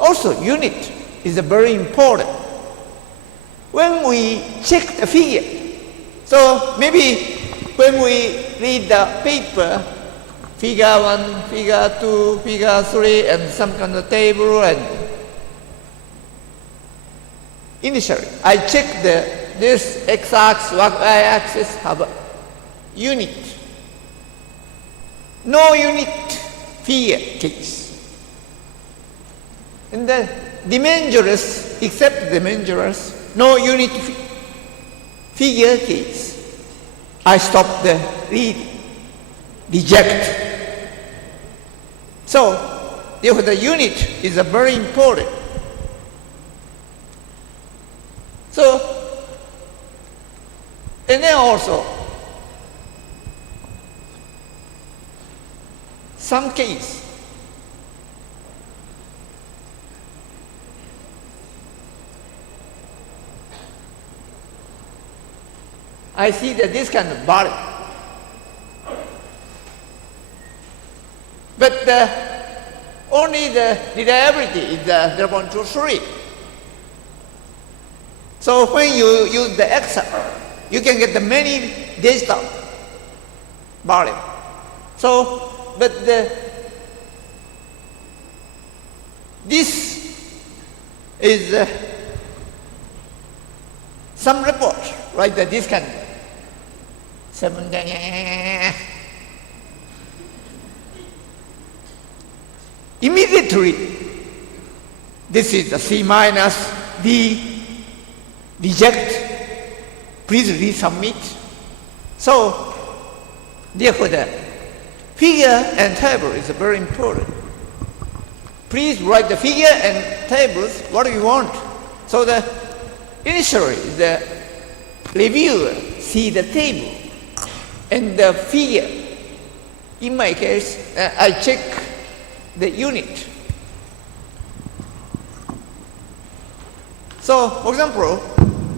also unit is very important. When we check the figure, so maybe when we read the paper, figure 1, figure 2, figure 3, and some kind of table, and initially I check this x-axis, y-axis have a unit. no unit figure case. In the dimensionless, except dimensionless, no unit figure case, I stop the reading, reject. So, therefore the unit is very important. So, and then also, some case, I see that this kind of body. But only the reliability is 0.23. So when you use the Excel, you can get the many digital value. So, but this is some report, right? That this can 7. Immediately, this is the C minus, D, reject, please resubmit. So, therefore the figure and table is very important. Please write the figure and tables what you want. So the initially the reviewer see the table and the figure. In my case, I check the unit. So, for example,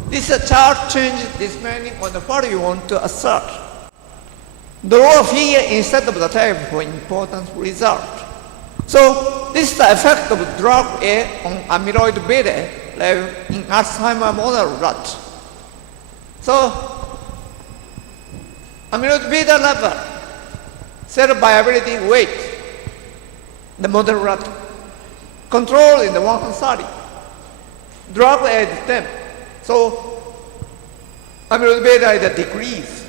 this chart changes this meaning on the what you want to assert. Draw a figure instead of the table for important result. So, this is the effect of drug A on amyloid beta level in Alzheimer's model rat. So, amyloid beta level, cell viability weight, the model rat. Control in the 130. Drug A is 10. So, amyloid beta is a decrease.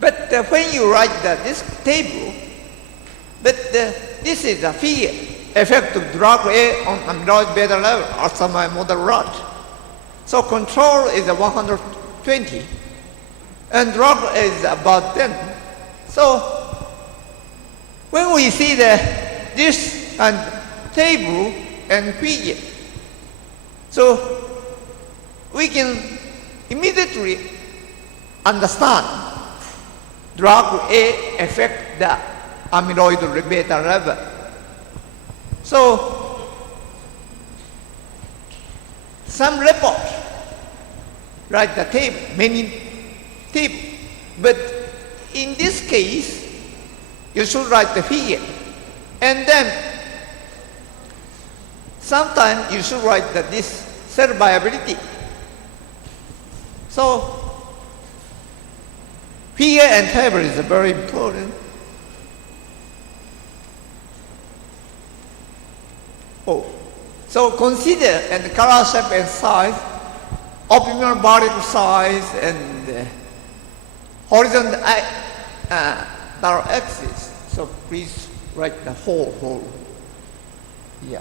But when you write this table, but this is a figure, effect of drug A on amyloid beta level, Alzheimer's model rat. So control is 120, and drug is about 10. So when we see this and table and figure, so we can immediately understand drug A affect the amyloid beta level. So some report write the table, many table, but in this case you should write the figure, and then sometimes you should write this cell viability. So figure and table is very important. So consider and color shape and size, optimal particle size, and horizontal axis. So please write the whole. Yeah.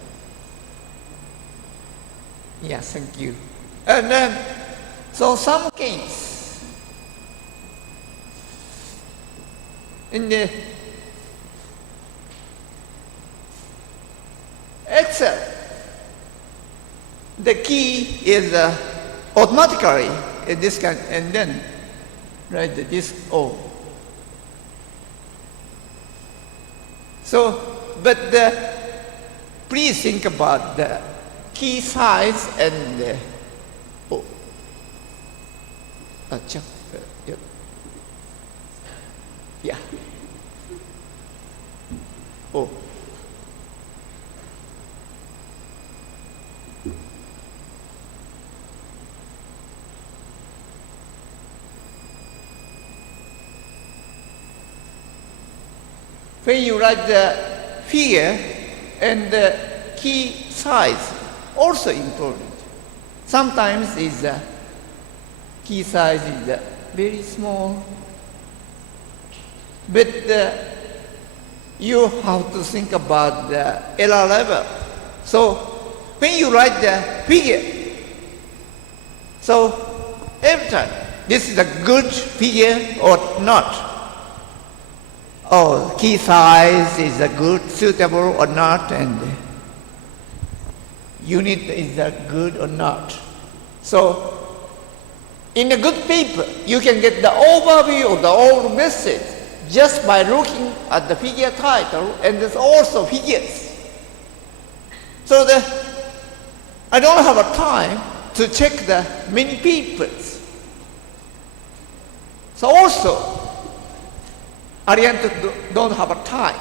Yeah, thank you. And then, so some case in the Excel, the key is automatically this kind, and then write this O. So, but please think about the key size and O. Yeah. O. When you write the figure and the key size, also important. Sometimes is key size is very small. but you have to think about the error level. So when you write the figure, so every time, this is a good figure or not? Oh, key size is a good, suitable or not, and unit is a good or not. So in a good paper, you can get the overview of the whole message just by looking at the figure title, and there's also figures. So I don't have a time to check the many papers. So also, oriented don't have a time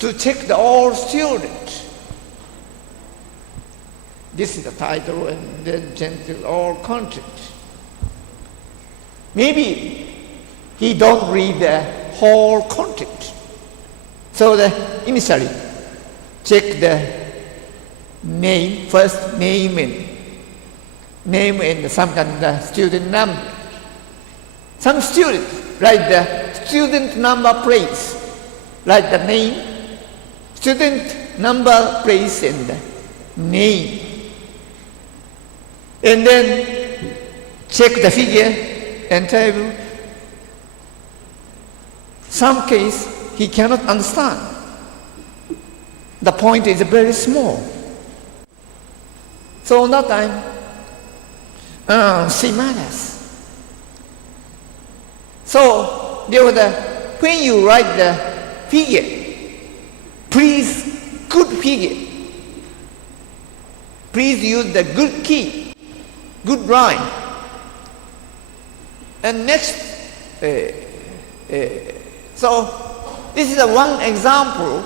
to check the all students. This is the title and then gentle all content. Maybe he don't read the whole content. So initially check the name, first name and some kind of student number. Some students write the student number place, write the name, student number place and the name. And then check the figure and table. Some case he cannot understand. The point is very small. So that time, C minus. So when you write the figure, please, good figure. Please use the good key, good line. And next, so this is one example.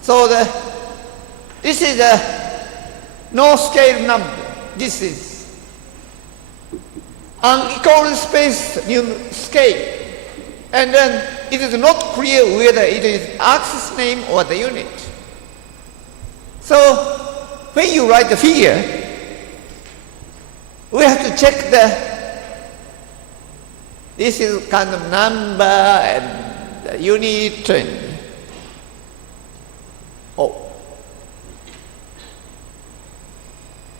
So this is a no scale number. This is unequal space scale. And then it is not clear whether it is axis name or the unit. So when you write the figure, we have to check this is kind of number and the unit and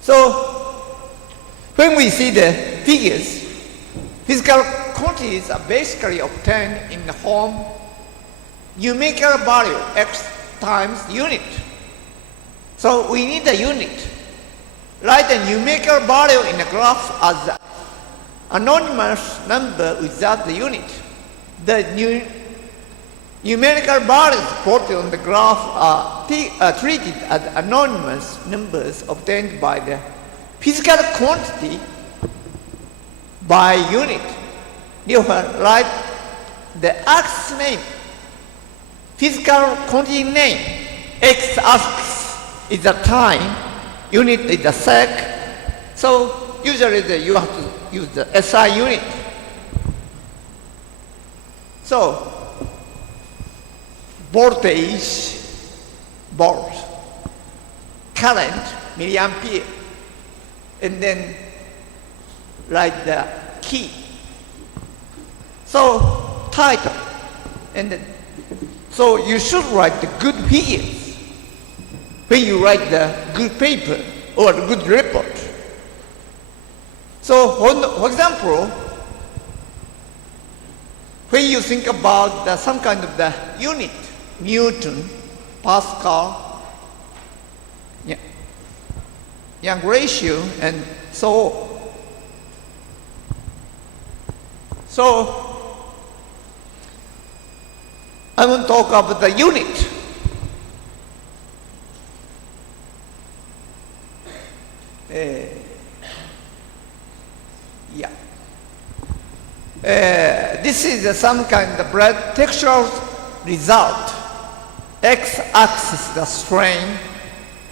So when we see the figures, physical quantities are basically obtained in the form numerical value x times unit. So we need a unit. Write the numerical value in the graph as the anonymous number without the unit. The numerical values plotted on the graph are treated as anonymous numbers obtained by the physical quantity by unit. Therefore, write the axis name, physical quantity name. X-axis is the time, unit is the sec. So usually you have to use the SI unit. So voltage, volt, current, milliampere, and then write the key. So title, and then, so you should write the good figures when you write the good paper or the good report. So for example, when you think about some kind of the unit, Newton, Pascal, Young ratio, and so on. So I want to talk about the unit. This is some kind of textual result. X-axis the strain,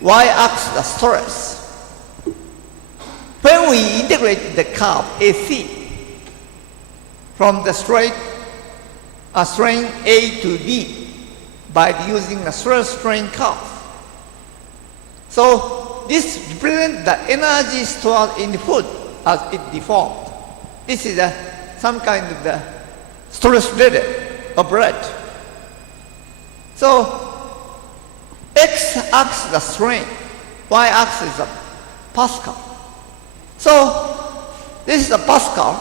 Y-axis the stress. When we integrate the curve AC from the strain A to D by using a stress strain curve. So this represents the energy stored in the food as it deformed. This is some kind of the stress rated of bread. So x-axis is the strain, y-axis is the Pascal. So this is a Pascal.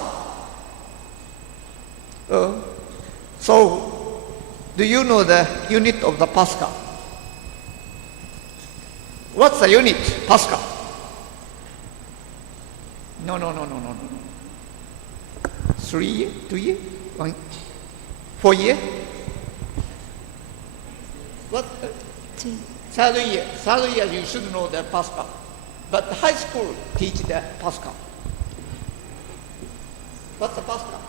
So do you know the unit of the Pascal? What's the unit, Pascal? No. 3 years, 2 years, 1, 4 years? What? Third year you should know the Pascal. But high school teach the Pascal. What's the Pascal?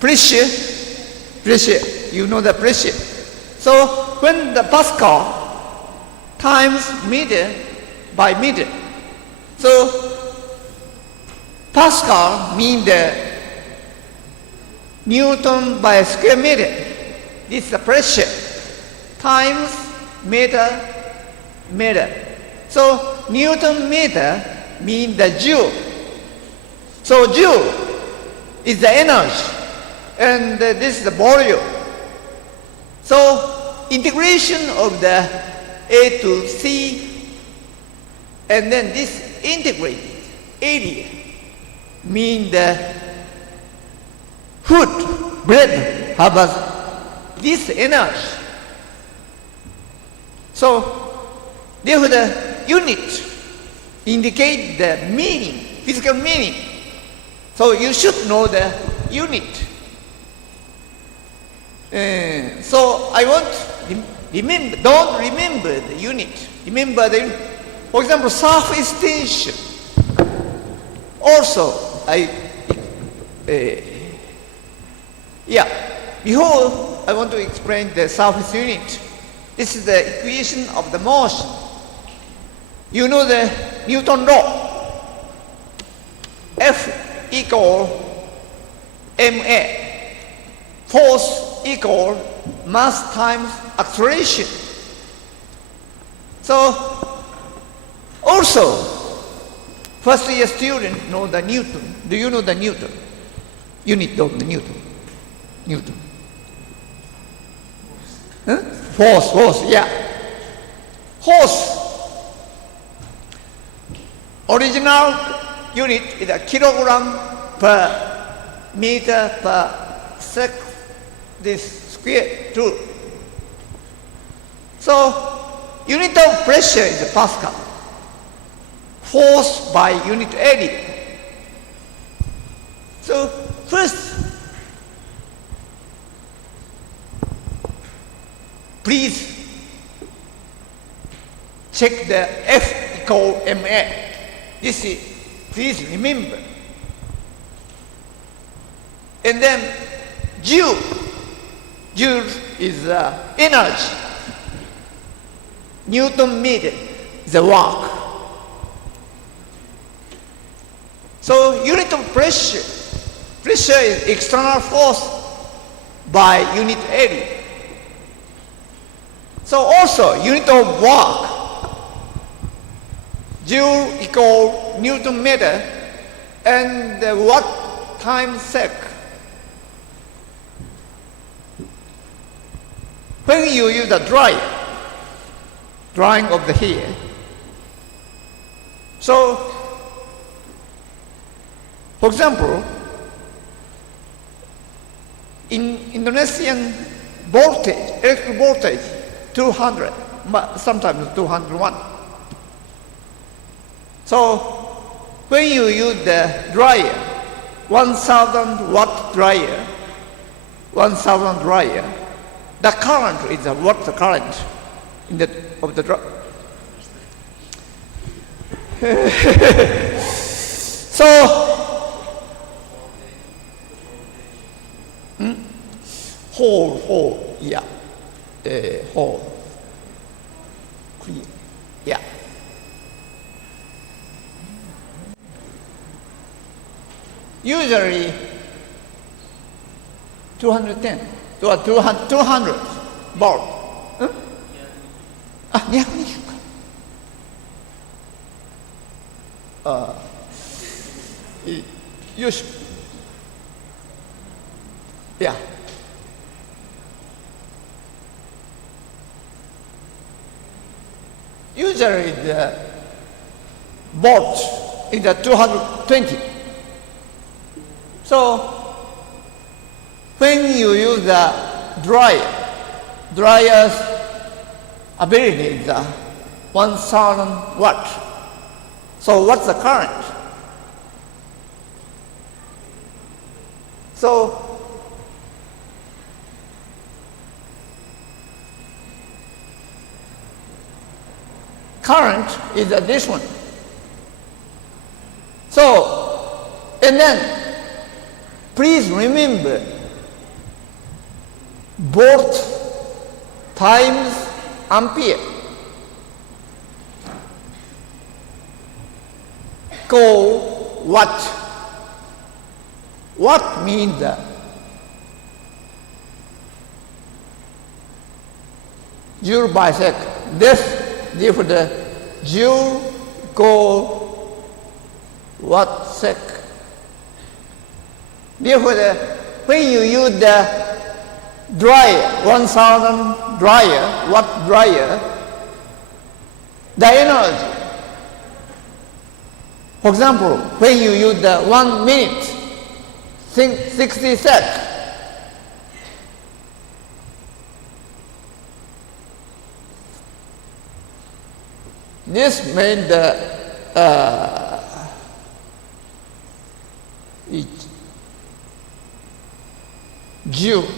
Pressure, you know the pressure. So when the Pascal times meter by meter, so Pascal means the Newton by square meter. This is the pressure times meter. So Newton meter means the joule. So joule is the energy, and this is the volume. So integration of the A to C, and then this integrated area mean the food, bread have this energy. So therefore the unit indicate the meaning, physical meaning. So you should know the unit. So I want don't remember the unit. Remember the unit. For example, surface tension. Also, before I want to explain the surface unit. This is the equation of the motion. You know the Newton law. F equal ma. Force equal mass times acceleration. So also first year student know the Newton. Do you know the Newton? Unit of the Newton. Huh? Force, yeah. Force. Original unit is a kilogram per meter per sec. This square root. So unit of pressure is Pascal. Force by unit area. So first, please check the F equal ma. This is, please remember. And then Joule is energy. Newton meter is the work. So unit of pressure is external force by unit area. So also unit of work, Joule equal Newton meter, and the watt times sec. When you use the drying of the hair, so for example, in Indonesian voltage, electric voltage, 200, sometimes 201. So when you use the dryer, 1000 watt dryer, the current is what the current in the of the dryer. So hole, yeah, hole, clear, yeah. Usually 210 to 200 volt. 220か。you should, yeah. Usually the volts is the 220. So when you use the dryer's ability is 1,000 watt. So what's the current? So current is this one. So, and then please remember volt times ampere equal watt. Watt means the joule by second. This therefore the joule equal watt sec. Therefore when you use the dryer, 1,000 dryer, watt dryer, the energy, for example, when you use the 1 minute, 60 seconds, this made the joule.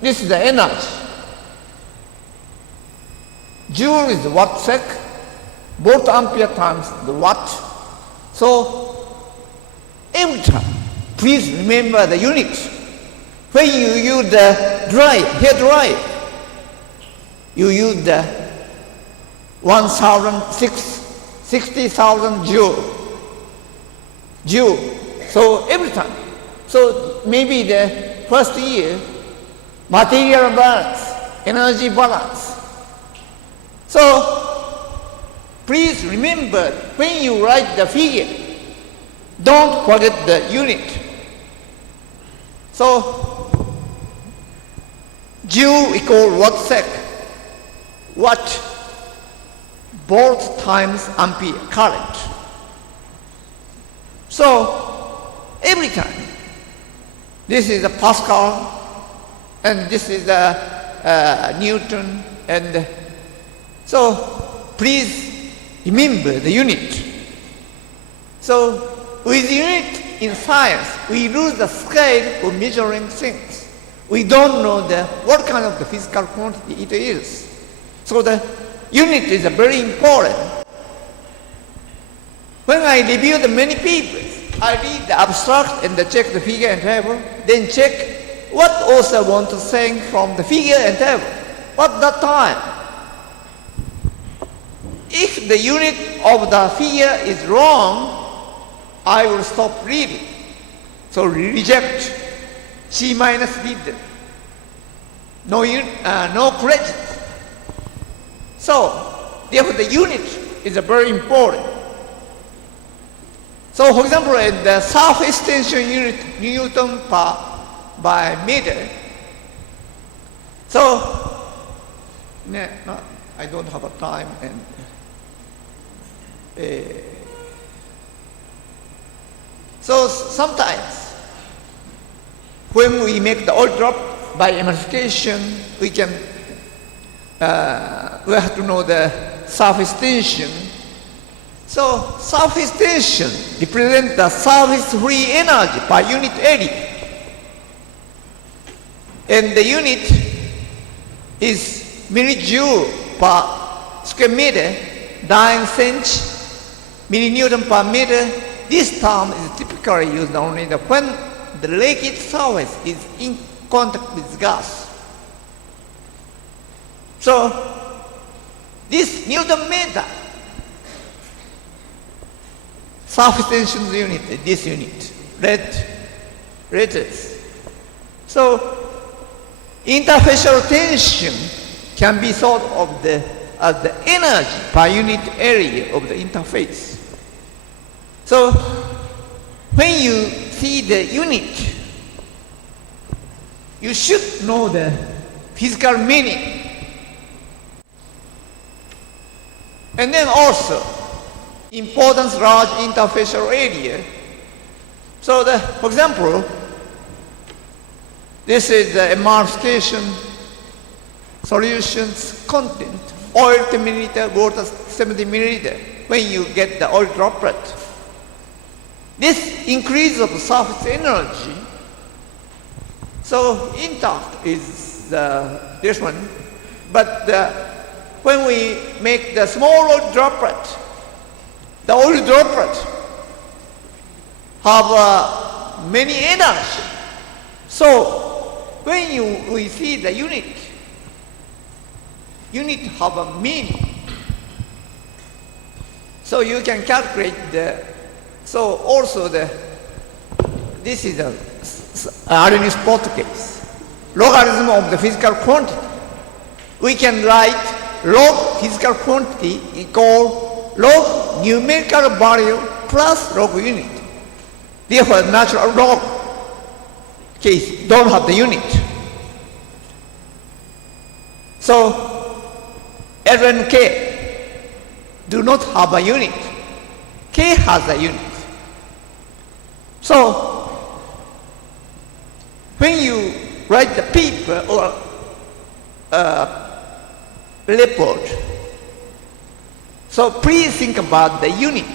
This is the energy. Joule is watt sec, volt ampere times the watt. So every time, please remember the units. When you use the hair dryer, you use the 60,000 joule. So every time. So maybe the first year, material balance, energy balance. So please remember when you write the figure, don't forget the unit. So joule equal watt sec, watt, volt times ampere current. So every time, this is a Pascal, and this is a Newton, and so please remember the unit. So with unit in science, we lose the scale of measuring things. We don't know what kind of the physical quantity it is. So the unit is very important. When I review the many papers, I read the abstract and check the figure and table, then check what author want to say from the figure and table. At that time, if the unit of the figure is wrong, I will stop reading. So reject, C minus read. No credit. So therefore the unit is very important. So for example, the surface tension unit, Newton by meter. So I don't have a time, and so sometimes when we make the oil drop by emulsification, we have to know the surface tension. So surface tension represents the surface free energy per unit area. And the unit is millijoule per square meter, 9 cent millinewton per meter. This term is typically used only when the liquid surface is in contact with gas. So this Newton meter, surface tension unit, this unit, red letters. So interfacial tension can be thought of as the energy per unit area of the interface. So when you see the unit, you should know the physical meaning. And then also, importance large interfacial area. So for example, this is the emulsification solutions content, oil 10 milliliter, water 70 milliliter, when you get the oil droplet. This increase of surface energy, so intact is this one, but when we make the small oil droplet, the oil droplet have many energy. So when we see the unit have a meaning. So you can calculate so also this is a RNA spot case. Logarithm of the physical quantity. We can write log physical quantity equal log numerical value plus log unit. Therefore, natural log case don't have the unit. So L and K do not have a unit. K has a unit. So when you write the paper or report, so please think about the unit.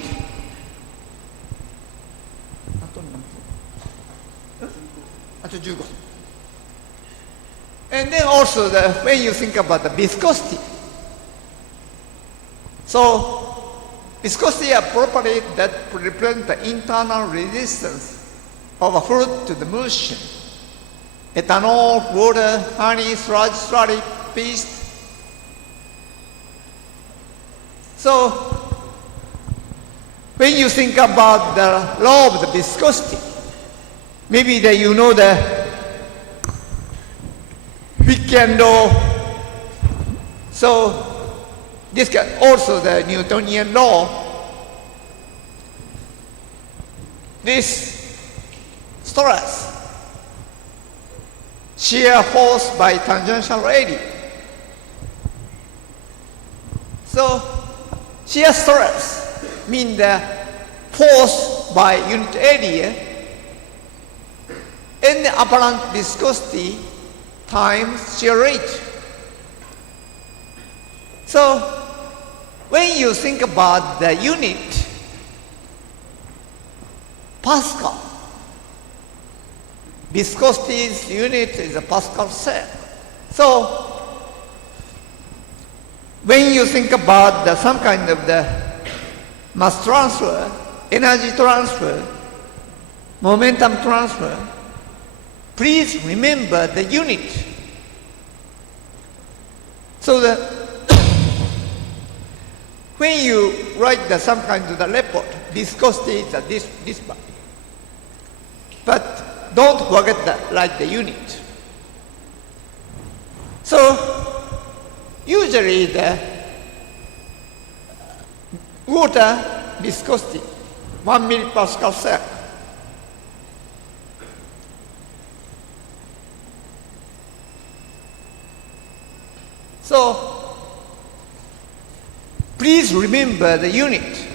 And then also when you think about the viscosity, so viscosity are property that represent the internal resistance of a fluid to the motion. Ethanol, water, honey, slurry, paste. So when you think about the law of the viscosity, maybe you know the Weekend law. So this can also the Newtonian law. This stress, shear force by tangential area. So shear stress means the force by unit area and the apparent viscosity times shear rate. So when you think about the unit, Pascal, viscosity's unit is a Pascal cell. So when you think about some kind of the mass transfer, energy transfer, momentum transfer, please remember the unit. So when you write some kind of the report, viscosity is this part. But don't forget write the unit. So usually the water viscosity, 1 millipascal cell. So please remember the unit.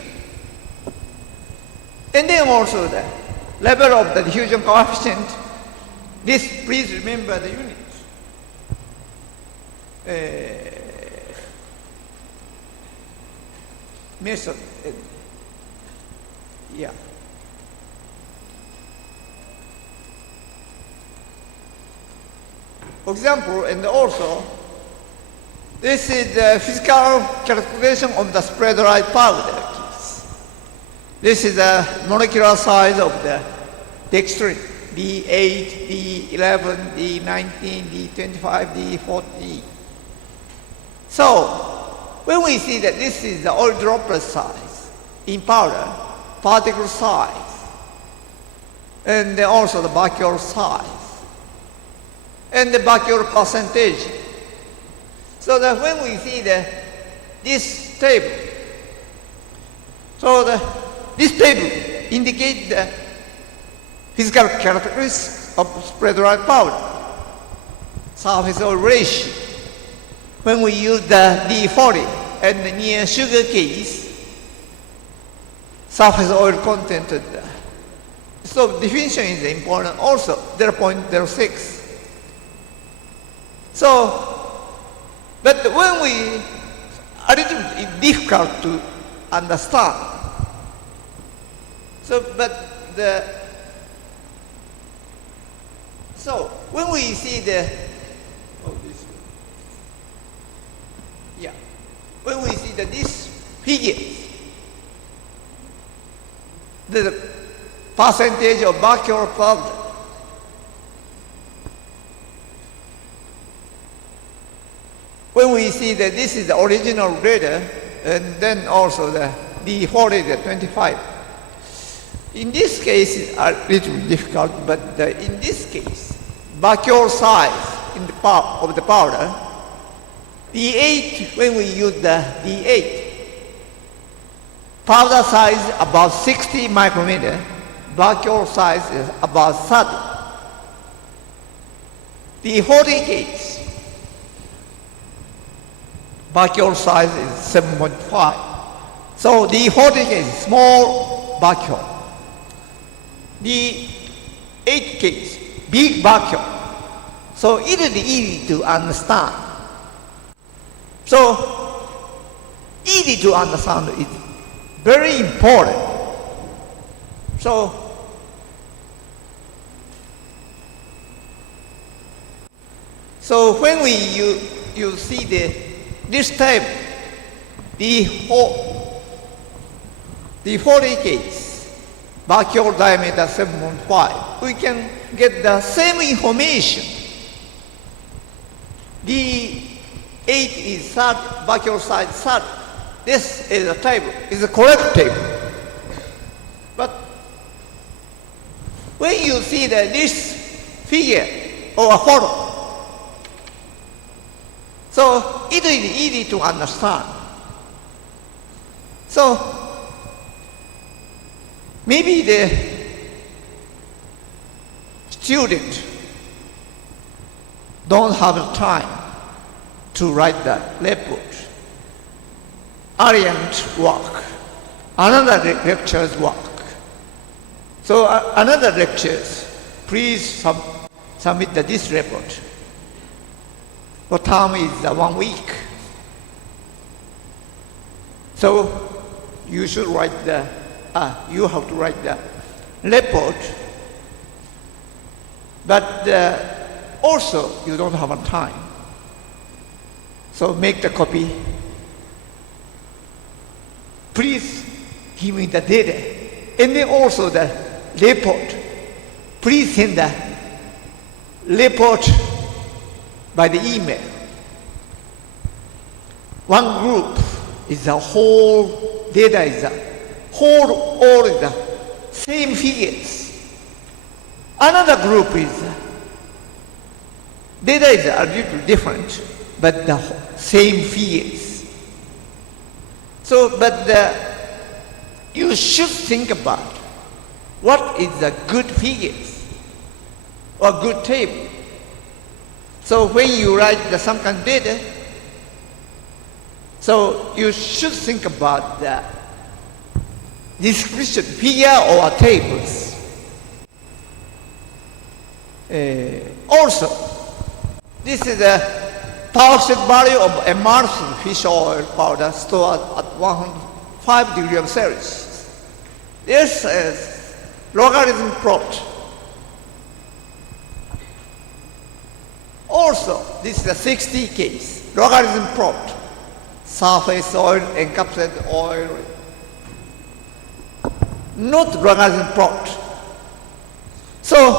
And then also the level of the diffusion coefficient. This, please remember the unit. Method. Yeah. For example, and also, this is the physical calculation of the spread light powder. This is the molecular size of the dextrin, D8, D11, D19, D25, D40. So, when we see that this is the oil droplet size in powder, particle size, and then also the vacuole size, and the vacuole percentage. So that when we see this table, so this table indicate the physical characteristics of spray-dried powder. Surface oil ratio. When we use the D40 and the near sugar case, surface oil content. So definition is important also, 0.06. So, but when we, a little bit difficult to understand. So, but the, so when we see the, oh, this, yeah, when we see the this figures, the percentage of vacuum powder. When we see that this is the original data, and then also the D40, the 25. In this case, it's a little difficult, but in this case, vacuum size in the of the powder, D8, when we use the D8, powder size about 60 micrometer, vacuum size is about 30. D40 case, vacuum size is 7.5. So D40 case is small vacuum. D8 case, big vacuum. So it is easy to understand. So easy to understand is very important. So when you see this type, the 40 case, vacuum diameter 7.5, we can get the same information. The 8 is 30, vacuum size 30. This is a table, is a correct table. But when you see this figure or a photo, so it is easy to understand. So maybe the student don't have time to write the report. Orient work, another lecture's work. So another lectures, please submit this report. For time is 1 week. So you should write you have to write the report, but also you don't have time. So make the copy. Please give me the data. And then also the report. Please send the report by the email. One group is the whole data is the whole all is the same figures. Another group is data is a little different, but the same figures. So, but you should think about what is the good figures or good table. So when you write some kind of data, so you should think about the description figure or tables. Also, this is the toxic value of emulsion fish oil powder stored at 105 degrees Celsius. This is logarithm plot. Also, this is a 60 case, logarithm plot, surface oil, encapsulated oil, not logarithm plot. So,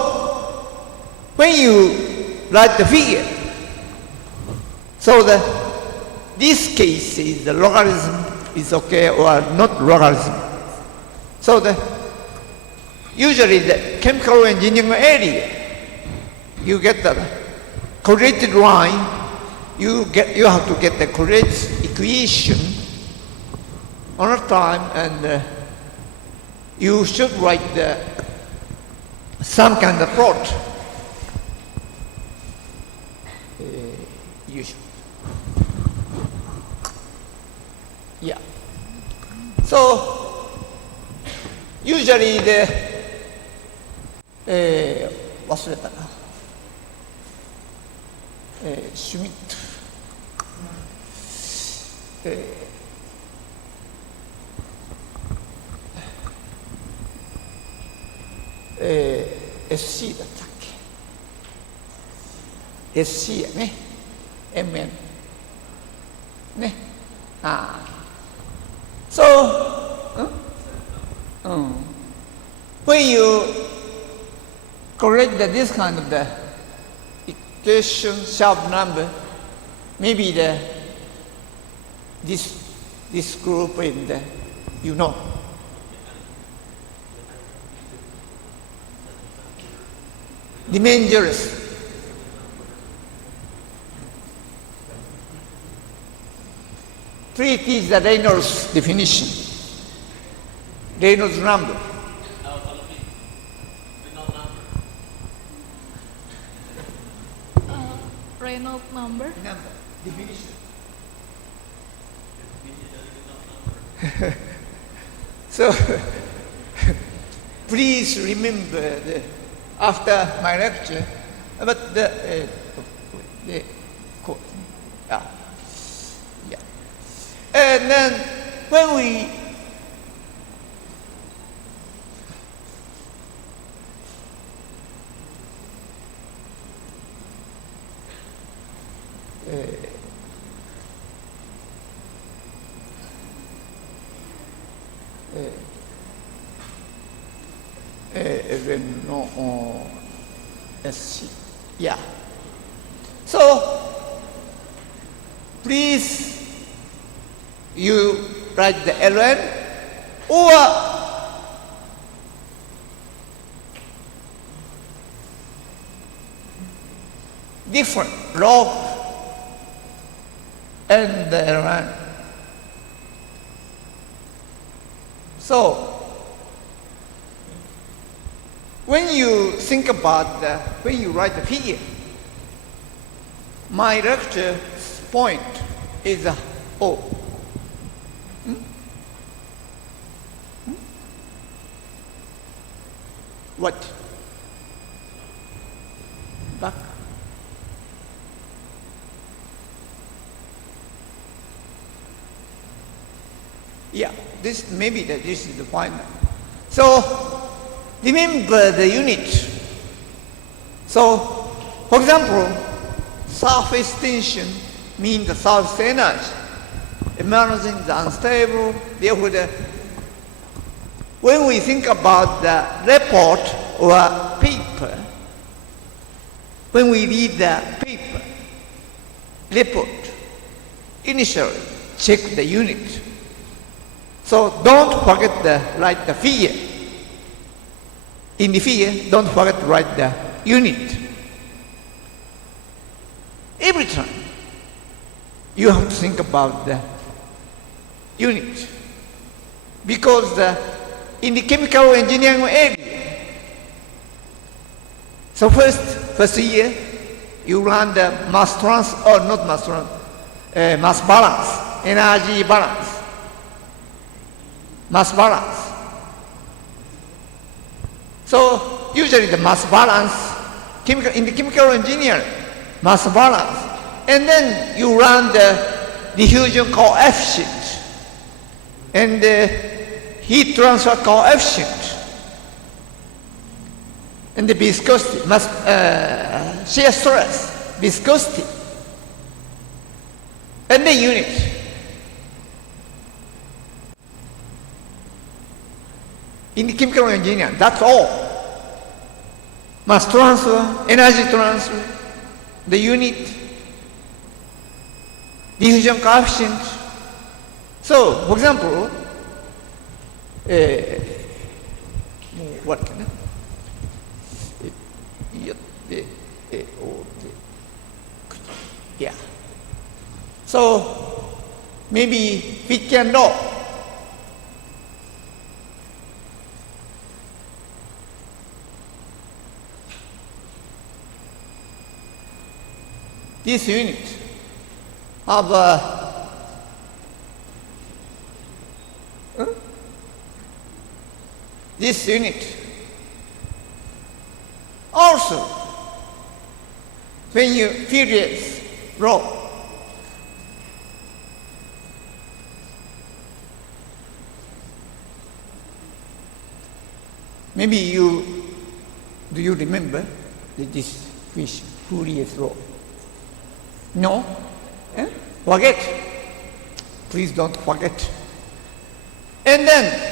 when you write the figure, so this case is the logarithm is okay or not logarithm. So usually the chemical engineering area, you get the correlated line, you have to get the correct equation on a time, and you should write some kind of plot. You should. Yeah. So usually the 忘れたな。シュミット。SC だったっけ ?SC やね。MN。ね。ああ。So, when you correct this kind of the equation sharp number, maybe this group in the, you know. Dimensionless. Trki is the Reynolds definition. Reynolds number. Reynolds number. Number. Definition. So, please remember after my lecture about the quote. Yeah. And then when we SC. Yeah. So please you write the LN or different log and the LN. So when you think about when you write the figure, my lecture point is O. What? Back. Yeah, this maybe this is the point. So remember the unit. So, for example, surface tension means the surface energy. Emulsion is unstable. Therefore, when we think about the report or paper, when we read the paper, report, initially check the unit. So don't forget to write the figure. In the figure, don't forget to write the unit. Every time, you have to think about the unit. Because in the chemical engineering area, so first year, you learn the mass transfer, or not mass transfer, mass balance, energy balance, mass balance. So usually the mass balance, in the chemical engineering, mass balance, and then you run the diffusion coefficient and the heat transfer coefficient and the viscosity, shear stress, viscosity, and the unit. In the chemical engineering, that's all. Mass transfer, energy transfer, the unit, diffusion coefficient. So, for example, what can yeah. So, maybe we can know this unit have this unit also when you furious row. Maybe do you remember this fish furious row? No? Eh? Forget. Please don't forget. And then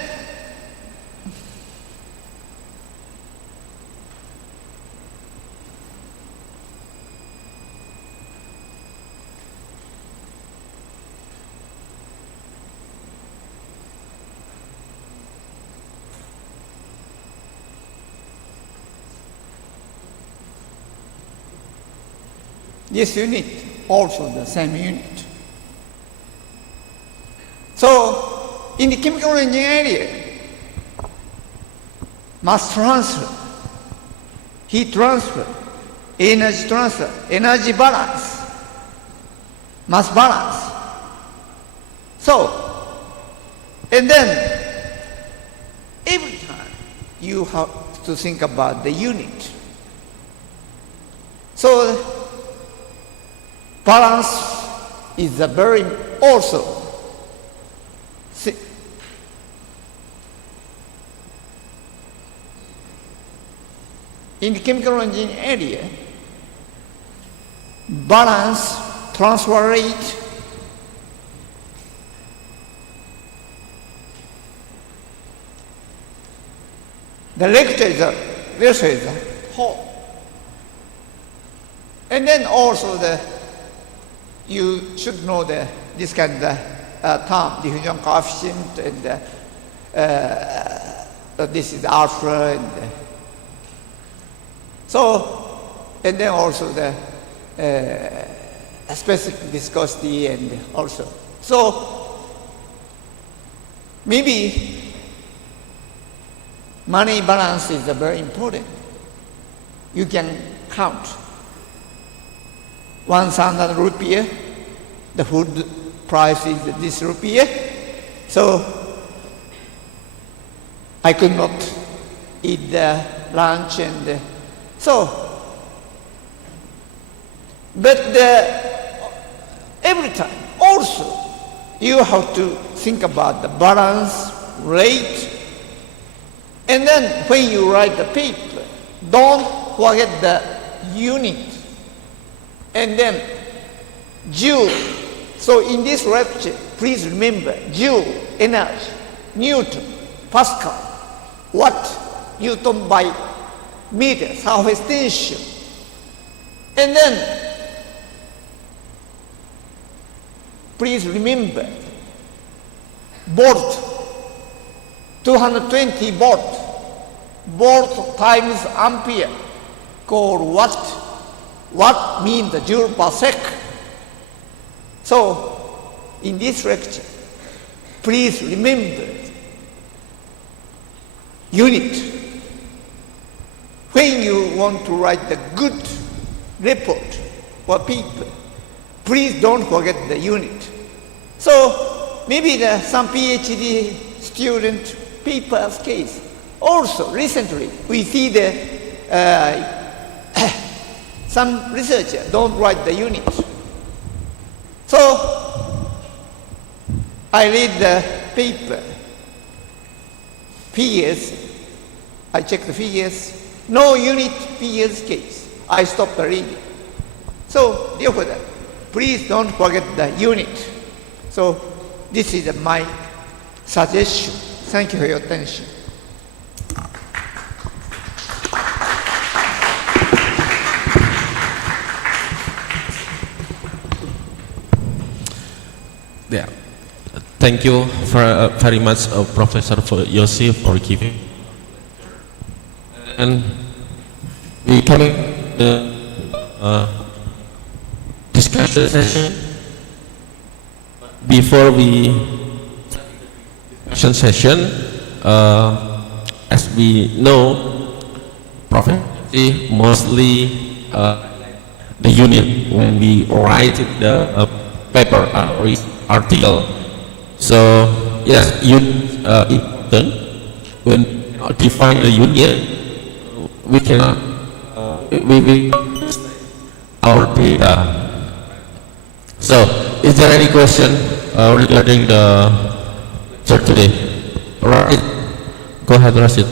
this unit also the same unit. So in the chemical engineering area, mass transfer, heat transfer, energy balance, mass balance. So, and then every time you have to think about the unit. So balance is a very also in the chemical engineering area, balance, transfer rate, the lecture is a whole. And then also you should know this kind of term, diffusion coefficient, and this is alpha, and so, and then also the specific viscosity, and also. So, maybe money balance is very important. You can count 1,000 rupiah, the food price is this rupiah, so I could not eat the lunch, and so, but every time also you have to think about the balance, rate, and then when you write the paper, don't forget the unit, and then joule. So in this lecture, please remember joule, energy, Newton, Pascal, watt, Newton by meter, surface tension. And then please remember volt, 220 volt times ampere called watt. Watt means the joule per sec. So in this lecture, please remember unit. When you want to write the good report for people, please don't forget the unit. So maybe some PhD student papers case. Also recently we see some researcher don't write the unit. So I read the paper, figures, I check the figures, no unit figures case. I stop the reading. So therefore, please don't forget the unit. So this is my suggestion. Thank you for your attention. Yeah. Thank you very much, Professor Yossi, for giving. And we coming the discussion session. Before we discussion session, as we know, Professor mostly the unit when we write the paper or article. So yes, important when define a unit, we cannot we our data. So is there any question regarding the lecture today? Right. Go ahead, Rashid.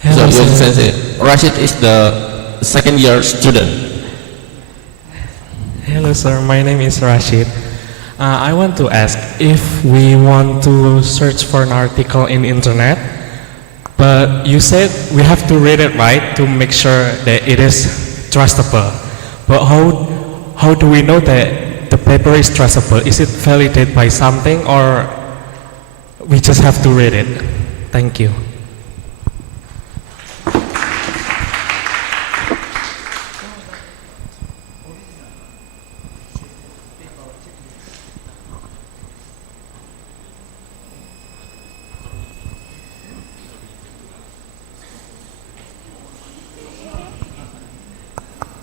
So Hello, you sir. say Rashid is the second year student. Hello, sir. My name is Rashid. I want to ask if we want to search for an article in internet, but you said we have to read it right to make sure that it is trustable. But how do we know that the paper is trustable? Is it validated by something, or we just have to read it? Thank you.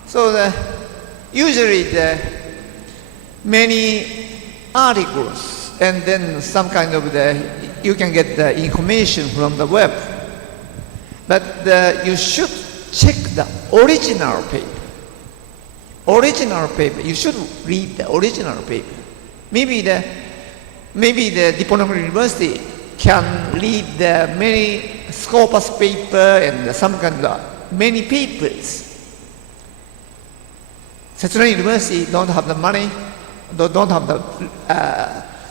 So usually many articles and then some kind of you can get the information from the web, but you should check the original paper. Original paper. You should read the original paper. Maybe the Diploma University can read the many scopus paper and some kind of many papers. Setsunan University don't have the money, don't have the,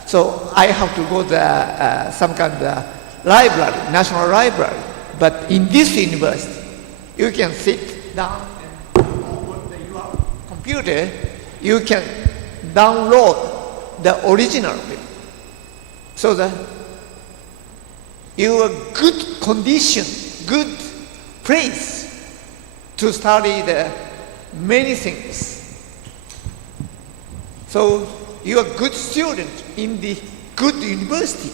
so I have to go to some kind of library, national library. But in this university, you can sit down and open your computer, you can download the original paper. So that you are good condition, good place to study the many things. So you are a good student in the good university.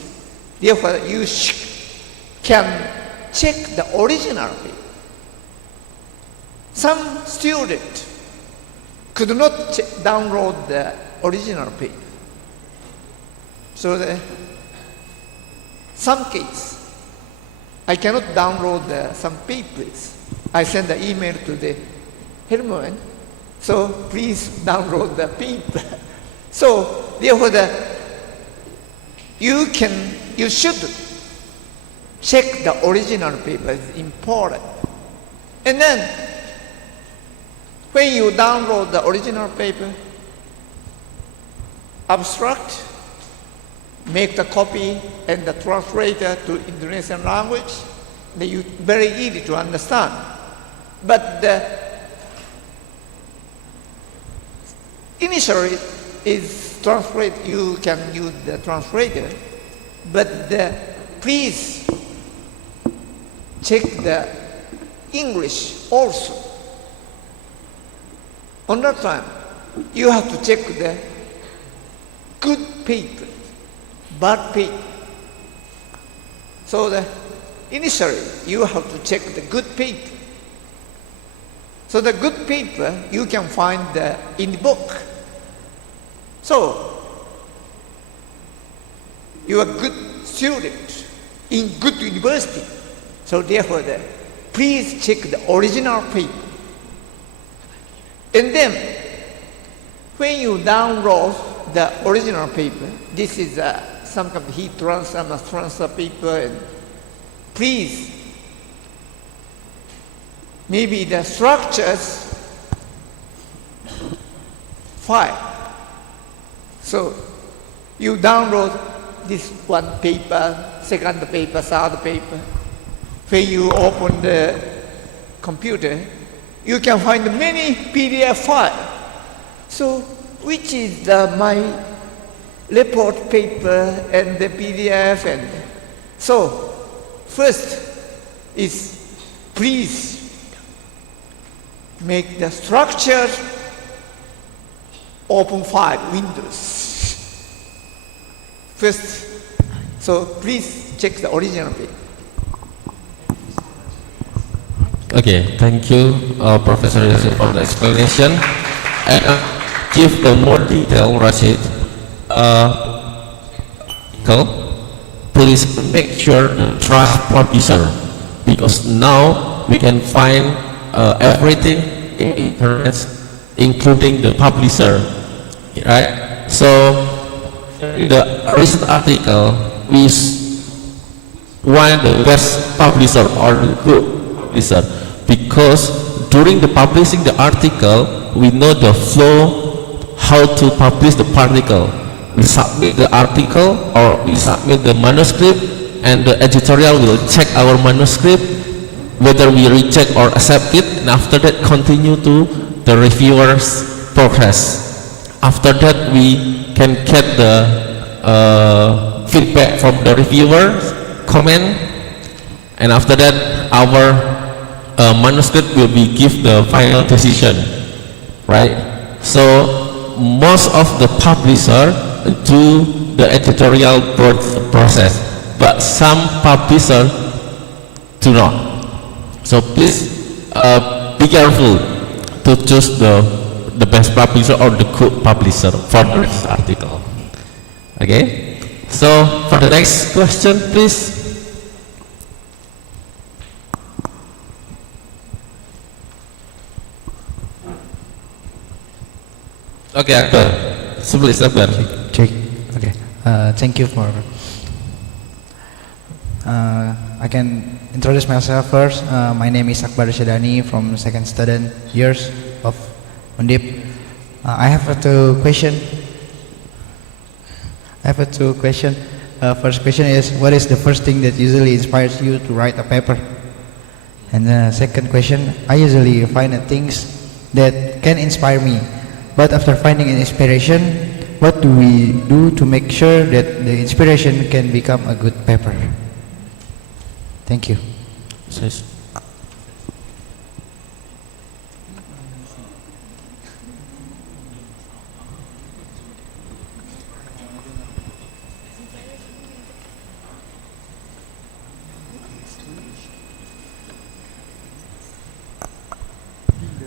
Therefore, you can check the original paper. Some student could not download the original paper. So some case, I cannot download some papers. I send an email to the Herman, so please download the paper. So therefore you should check the original paper, it's important. And then when you download the original paper, abstract, make the copy and the translator to Indonesian language, then very easy to understand. But initially is translate, you can use the translator, but please check the English also. On that time, you have to check the good paper, bad paper. So initially, you have to check the good paper. So the good paper you can find in the book. So you are a good student in good university. So therefore, please check the original paper. And then, when you download the original paper, this is some kind of heat transfer, mass transfer paper, and please, maybe the structures file. So you download this one paper, second paper, third paper. When you open the computer, you can find many PDF files. So which is my report paper and the PDF? And so first is please make the structure open file Windows. First, so please check the original paper. Okay, thank you, Professor Yasir, for the explanation. And give the more detail, Rashid. Please make sure to trust publisher, because now we can find everything in internet, including the publisher, right? So the recent article is one the best publisher or the good publisher, because during the publishing the article we know the flow, how to publish the article. We submit the article or we submit the manuscript, and the editorial will check our manuscript whether we reject or accept it, and after that continue to the reviewer's progress. After that we can get the feedback from the reviewer, comment, and after that our manuscript will be give the final decision, right? So most of the publisher do the editorial process, but some publisher do not. So please be careful to choose the best publisher or the good publisher for this article. Okay, so for the next question, please. Okay, Akbar. Please, Akbar. Check. Okay. Thank you for. I can introduce myself first. My name is Akbar Shadani from second student years of Undip. I have two questions. First question is, what is the first thing that usually inspires you to write a paper? And the second question, I usually find things that can inspire me, but after finding an inspiration, what do we do to make sure that the inspiration can become a good paper? Thank you.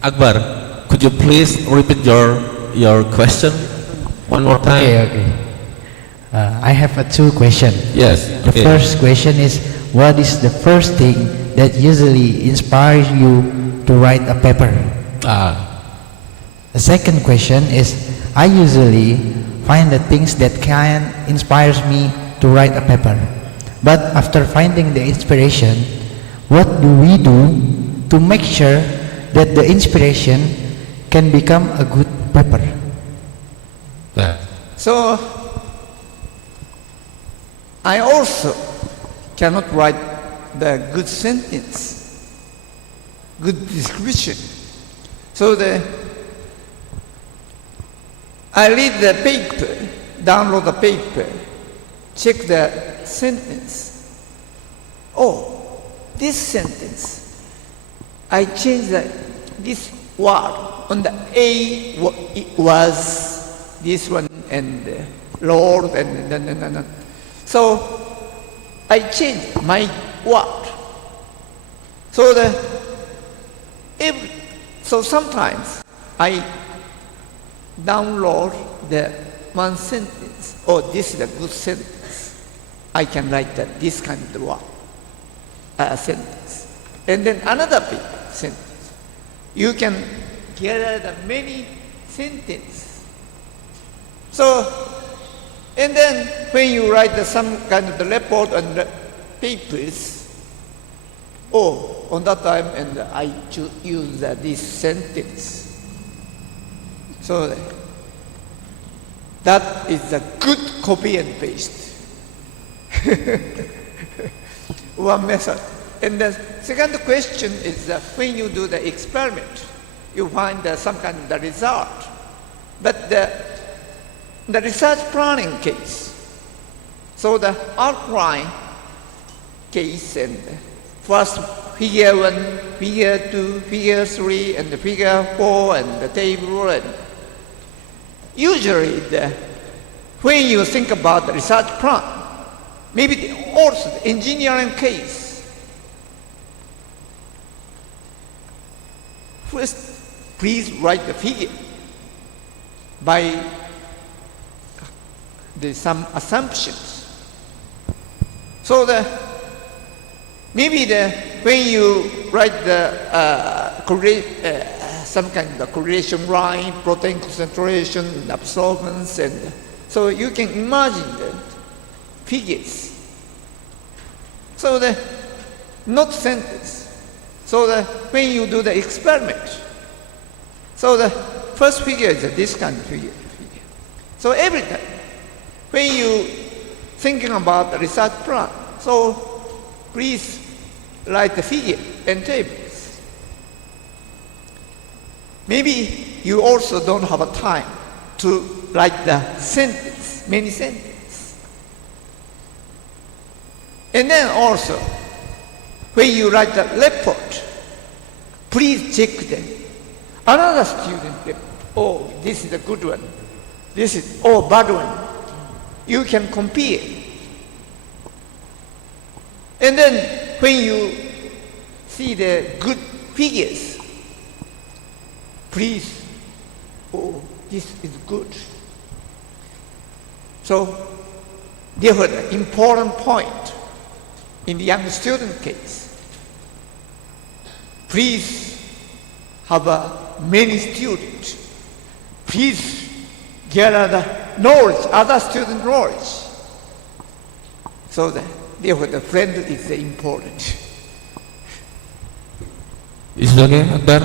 Akbar, could you please repeat your question one more time? Okay. I have two questions. Yes. The first question is, what is the first thing that usually inspires you to write a paper? The second question is, I usually find the things that can inspires me to write a paper, but after finding the inspiration, what do we do to make sure that the inspiration can become a good paper? So I also cannot write the good sentence, good description. So I read the paper, download the paper, check the sentence. Oh, this sentence, I changed this word on the A, it was this one, and Lord, and so I changed my word. So sometimes I download the one sentence. Oh, this is a good sentence. I can write this kind of word, sentence. And then another big sentence. You can gather the many sentences. So, and then when you write some kind of the report and the papers, oh, on that time, and I use this sentence. So that is a good copy and paste. One method. And the second question is when you do the experiment, you find some kind of the result. But the research planning case, so the outline case and first figure 1, figure 2, figure 3, and the figure 4, and the table. And usually, when you think about the research plan, maybe also the engineering case, First, please write the figure by some assumptions. So maybe when you write some kind of correlation line, protein concentration, absorbance, and so you can imagine the figures. So not sentence. So when you do the experiment, so the first figure is this kind of figure. So every time when you thinking about the research plan, so please write the figure and tables. Maybe you also don't have a time to write the sentence, many sentences. And then also, when you write the report, please check another student report. Oh, this is a good one. This is, oh, bad one. You can compare. And then when you see the good figures, please, oh, this is good. So, therefore, the important point in the young student case, please have many students. Please gather the knowledge, other student knowledge. So that, therefore, the friend is important. Is it okay, Akbar?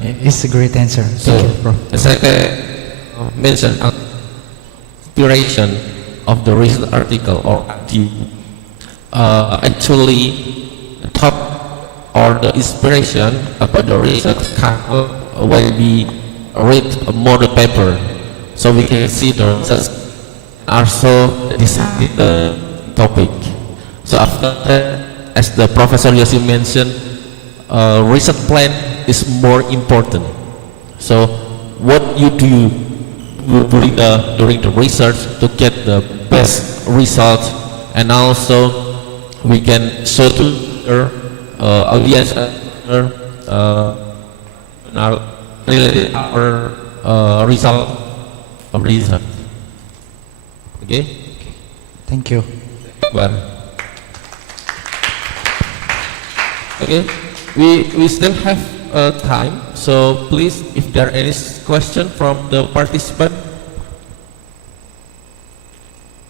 It's a great answer. So, Thank you, Prof. as I mentioned, inspiration of the recent article or actually the top or the inspiration about the research will be read more the paper, so we can see the research also decide the topic. So after that, as the Professor Yosi mentioned, research plan is more important. So what you do during the research to get the best results, and also we can show to our audience our result of research. Okay? Thank you. Well, okay, we still have time, so please, if there are any question from the participant,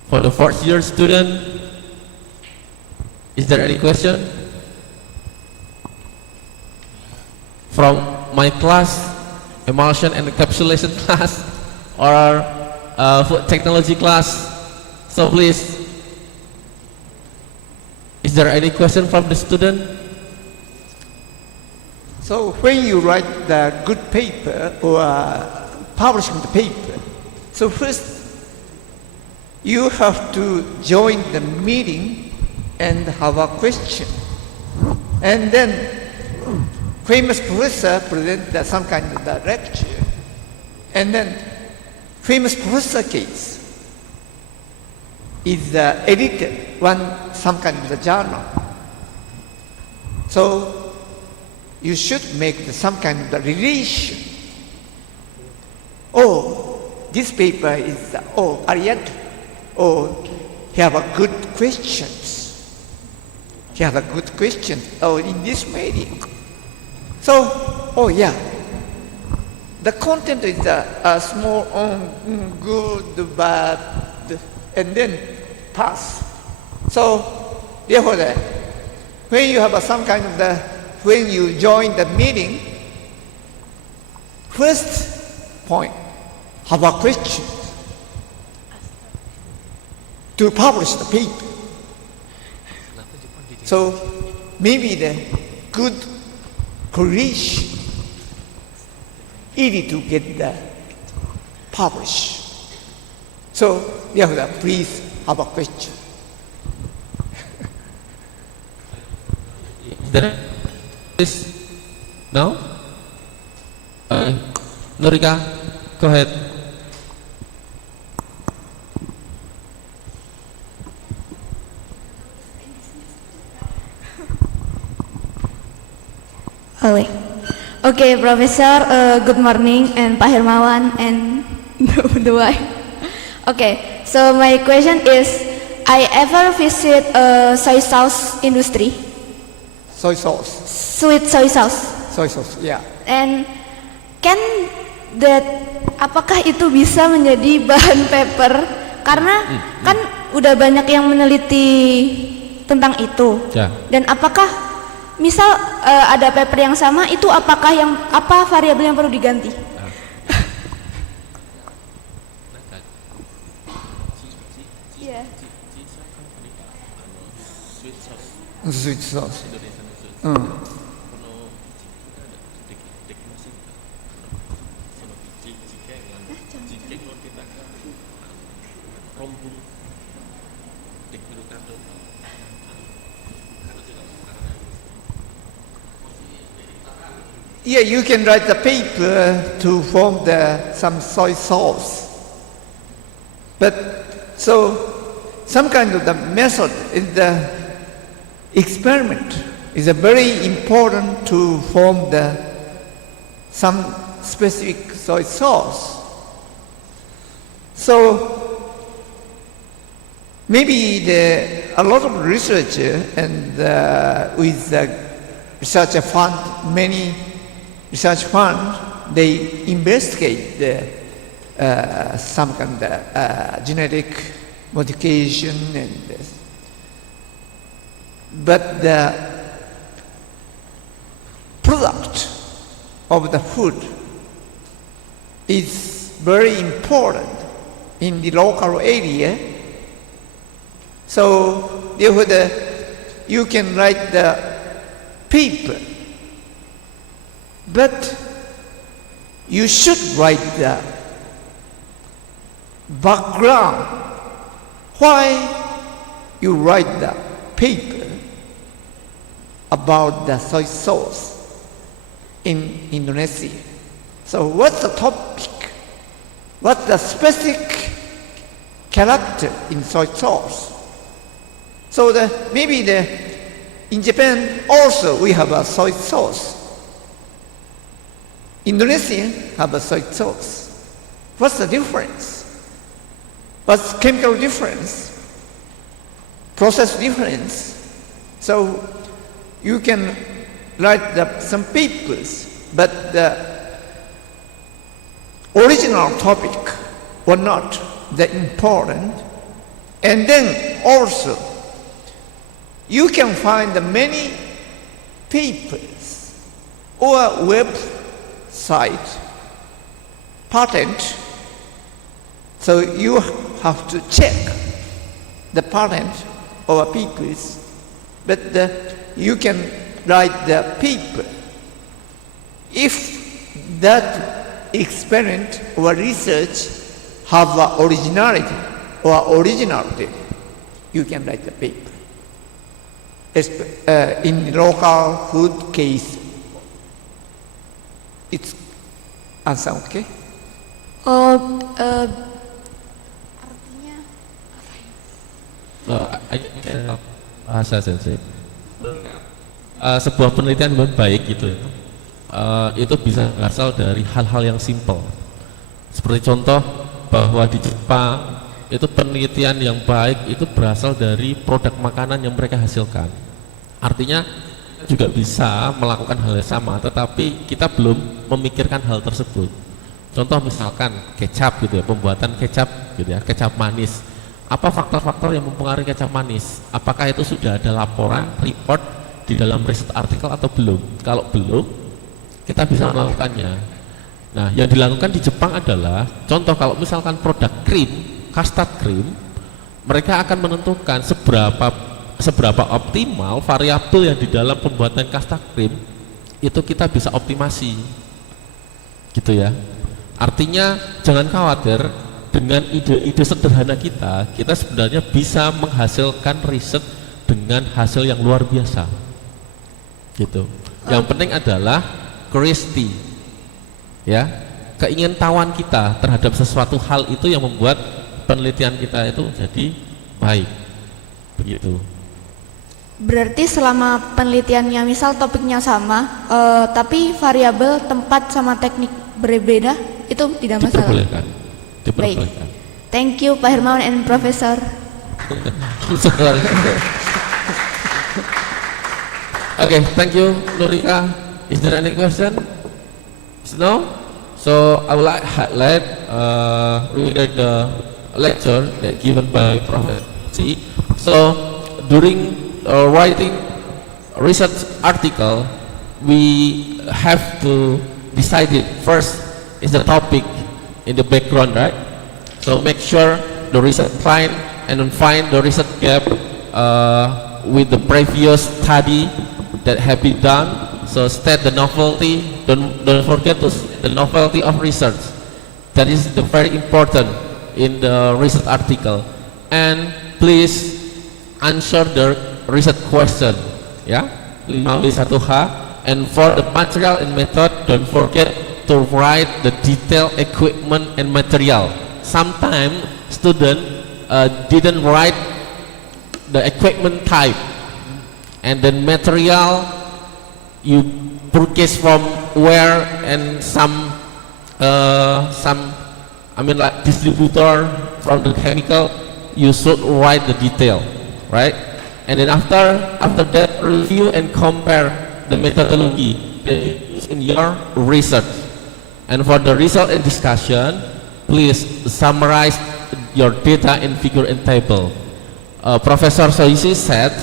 for the fourth year student, is there any question? From my class, Emulsion and Encapsulation class, or food technology class? So please, is there any question from the student? So when you write the good paper or publishing the paper, so first you have to join the meeting and have a question. And then famous professor present some kind of the lecture. And then famous professor case is edited some kind of the journal. So you should make some kind of the relation. Oh, this paper is, Ariad, he have a good questions. He have a good question. Oh, in this medium. So, yeah. The content is a small, good, bad, and then pass. So, therefore, when you have some kind of when you join the meeting, first point, have a question to publish the paper. So, maybe the good correlation easy to get the published. So, therefore, please have a question. Please, no? Norika, go ahead. Okay, Professor, good morning, and Pak Hermawan and the wife. Okay, so my question is, I ever visit soy sauce industry, Soy sauce. sweet soy sauce, Soy sauce, yeah. and can that apakah itu bisa menjadi bahan paper? Karena kan udah banyak yang meneliti tentang itu. Ya. Dan apakah misal ada paper yang sama itu apa variabel yang perlu diganti? Iya. Sweet sauce. Yeah, you can write the paper to form some soy sauce. But so some kind of the method in the experiment is a very important to form some specific soy sauce. So maybe a lot of researcher and with the research fund, many research funds, they investigate some kind of genetic modification and this. But the product of the food is very important in the local area. So therefore you can write the paper, but you should write the background. Why you write the paper about the soy sauce in Indonesia? So what's the topic? What's the specific character in soy sauce? So maybe in Japan also we have a soy sauce. Indonesia have a soy sauce. What's the difference? What's chemical difference? Process difference? So you can write some papers, but the original topic were not that important. And then also you can find many papers or website patent. So you have to check the patent or papers, but you can write the paper. If that experiment or research have originality or originality, you can write the paper. In local food case, it's answer okay? Artinya Bahasa sensei. Sebuah penelitian yang baik gitu, itu bisa berasal dari hal-hal yang simpel. Seperti contoh bahwa di Jepang itu penelitian yang baik itu berasal dari produk makanan yang mereka hasilkan. Artinya juga bisa melakukan hal yang sama, tetapi kita belum memikirkan hal tersebut. Contoh misalkan kecap gitu ya, pembuatan kecap gitu ya, kecap manis. Apa faktor-faktor yang mempengaruhi kecap manis? Apakah itu sudah ada laporan, report di dalam riset artikel atau belum? Kalau belum, kita bisa melakukannya. Nah, yang dilakukan di Jepang adalah, contoh kalau misalkan produk krim, custard cream, mereka akan menentukan seberapa optimal variabel yang di dalam pembuatan custard cream itu kita bisa optimasi, gitu ya. Artinya jangan khawatir, dengan ide-ide sederhana kita sebenarnya bisa menghasilkan riset dengan hasil yang luar biasa, gitu. Yang penting adalah curiosity, ya, keingintahuan kita terhadap sesuatu hal itu yang membuat penelitian kita itu jadi baik, begitu. Berarti selama penelitiannya misal topiknya sama, tapi variabel tempat sama teknik berbeda, itu tidak masalah. Diperbolehkan. Diperbolehkan. Baik. Thank you Pak Hermawan and Profesor. Okay, thank you, Nurika. Is there any question? No? So I would like to highlight regarding the lecture that given by Professor. So during writing research article, we have to decide it first is the topic in the background, right? So make sure the research find and then find the research gap with the previous study that have been done. So state the novelty. Don't forget to state the novelty of research. That is the very important in the research article. And please answer the research question, ya, 5W1H. And for the material and method, don't forget to write the detailed equipment and material. Sometimes student didn't write the equipment type, and then material you purchase from where, and some I mean like distributor from the chemical, you should write the detail, right? And then after that, review and compare the methodology that you use in your research. And for the result and discussion, please summarize your data in figure and table. Professor Soisi said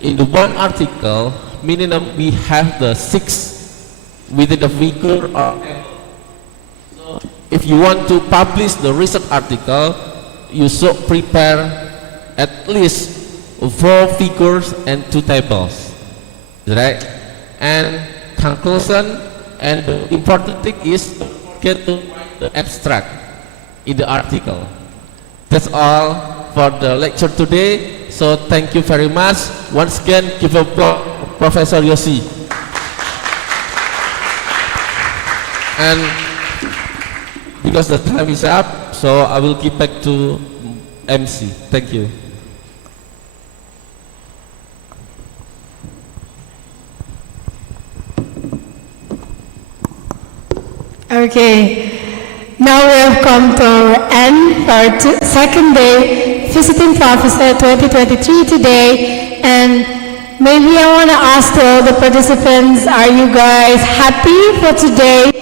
in the one article, minimum we have the 6 within the figure or so if you want to publish the research article, you should prepare at least 4 figures and 2 tables, right? And conclusion, and the important thing is get to write the abstract in the article. That's all for the lecture today. So thank you very much. Once again, give a applause Professor Yosi. And because the time is up, so I will give back to MC. Thank you. Okay, now we have come to our end for our second day visiting Professor 2023 today, and maybe I want to ask to all the participants, are you guys happy for today?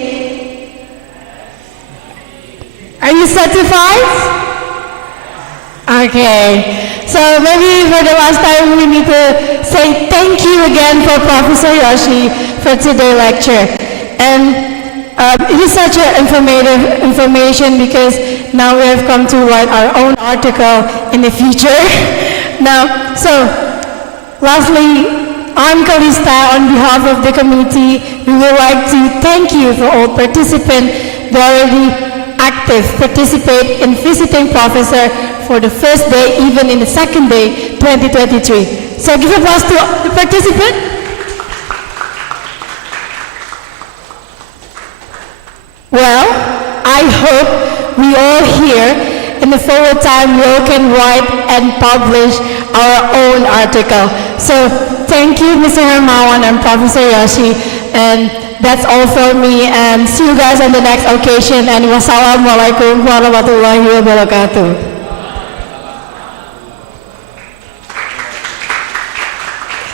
Are you satisfied? Okay, so maybe for the last time we need to say thank you again for Professor Yoshi for today's lecture. And it is such an informative information because now we have come to write our own article in the future. Now, so lastly, I'm Kalista. On behalf of the committee, we would like to thank you for all participants that already active participate in visiting Professor for the first day, even in the second day, 2023. So give applause to the participants. Well, I hope we all here in the forward time we all can write and publish our own article. So thank you Mr. Hermawan and Professor Yoshi, and that's all for me, and see you guys on the next occasion, and wassalamualaikum warahmatullahi wabarakatuh.